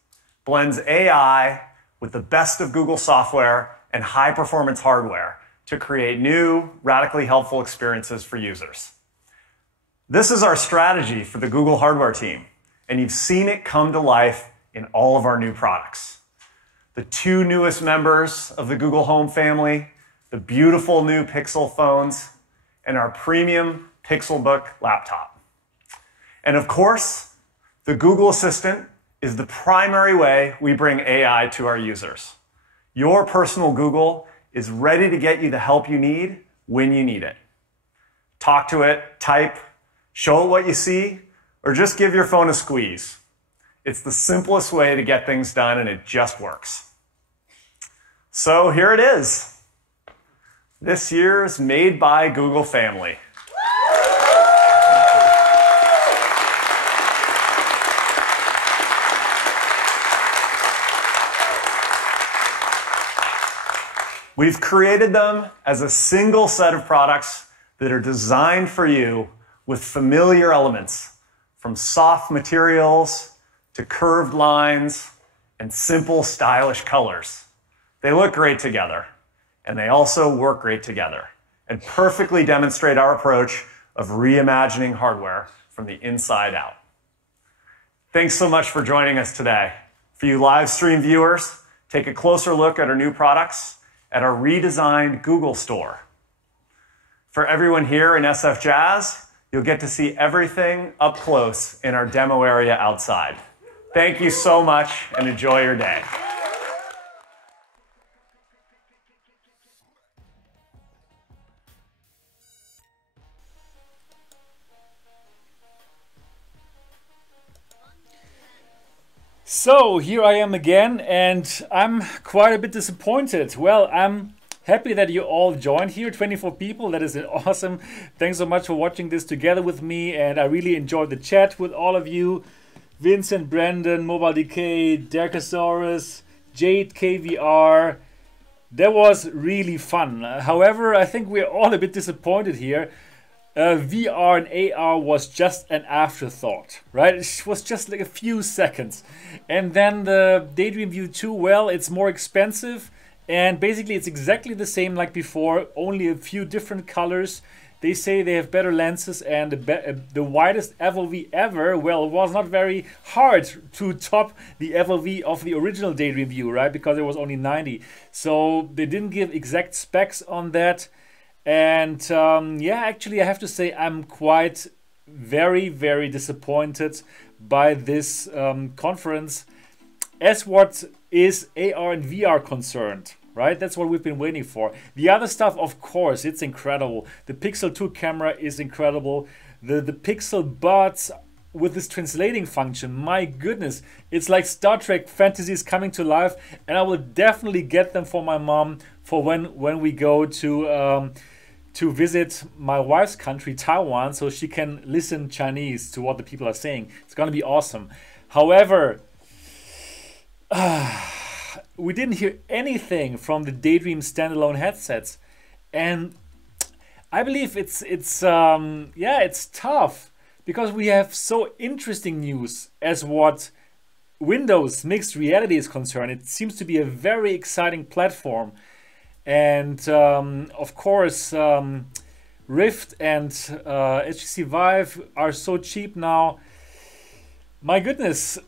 blends AI with the best of Google software and high-performance hardware to create new, radically helpful experiences for users. This is our strategy for the Google hardware team, and you've seen it come to life in all of our new products. The two newest members of the Google Home family, the beautiful new Pixel phones, and our premium Pixelbook laptop. And of course, the Google Assistant is the primary way we bring AI to our users. Your personal Google is ready to get you the help you need when you need it. Talk to it, type, show it what you see, or just give your phone a squeeze. It's the simplest way to get things done, and it just works. So here it is. This year's Made by Google family. We've created them as a single set of products that are designed for you with familiar elements, from soft materials to curved lines and simple, stylish colors. They look great together, and they also work great together and perfectly demonstrate our approach of reimagining hardware from the inside out. Thanks so much for joining us today. For you live stream viewers, take a closer look at our new products at our redesigned Google store. For everyone here in SF Jazz, you'll get to see everything up close in our demo area outside. Thank you so much and enjoy your day. So here I am again, and I'm quite a bit disappointed. Well, I'm happy that you all joined here, 24 people. That is awesome. Thanks so much for watching this together with me, and I really enjoyed the chat with all of you. Vincent, Brandon, Mobile Decay, Derkosaurus, Jade KVR. That was really fun. However, I think we're all a bit disappointed here. VR and AR was just an afterthought, right? It was just like a few seconds. And then the Daydream View 2, well, it's more expensive. And basically it's exactly the same like before, only a few different colors. They say they have better lenses and the widest FOV ever. Well, it was not very hard to top the FOV of the original Daydream View, right? Because it was only 90. So they didn't give exact specs on that. And yeah, actually I have to say I'm quite very disappointed by this conference as what is AR and VR concerned, right? That's what we've been waiting for. The other stuff, of course, it's incredible. The Pixel 2 camera is incredible. The Pixel buds with this translating function, my goodness, it's like Star Trek fantasies coming to life, and I will definitely get them for my mom for when we go to visit my wife's country, Taiwan, so she can listen Chinese to what the people are saying. It's gonna be awesome. However, we didn't hear anything from the Daydream Standalone headsets, and I believe yeah, it's tough because we have so interesting news as what Windows Mixed Reality is concerned. It seems to be a very exciting platform. And of course, Rift and HTC Vive are so cheap now. My goodness,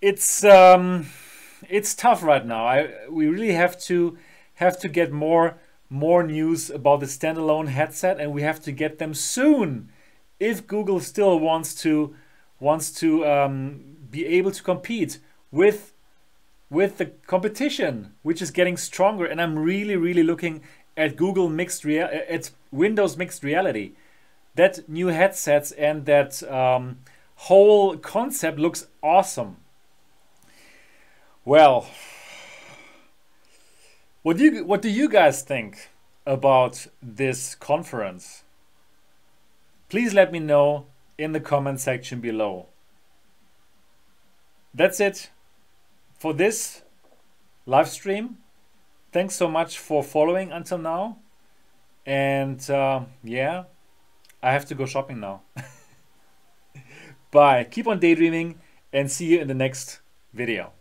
it's tough right now. We really have to get more news about the standalone headset, and we have to get them soon if Google still wants to be able to compete with the competition, which is getting stronger. And I'm really looking at at Windows Mixed Reality. That new headsets and that whole concept looks awesome. Well, what do you guys think about this conference? Please let me know in the comment section below. That's it for this live stream. Thanks so much for following until now. And yeah, I have to go shopping now. Bye. Keep on daydreaming and see you in the next video.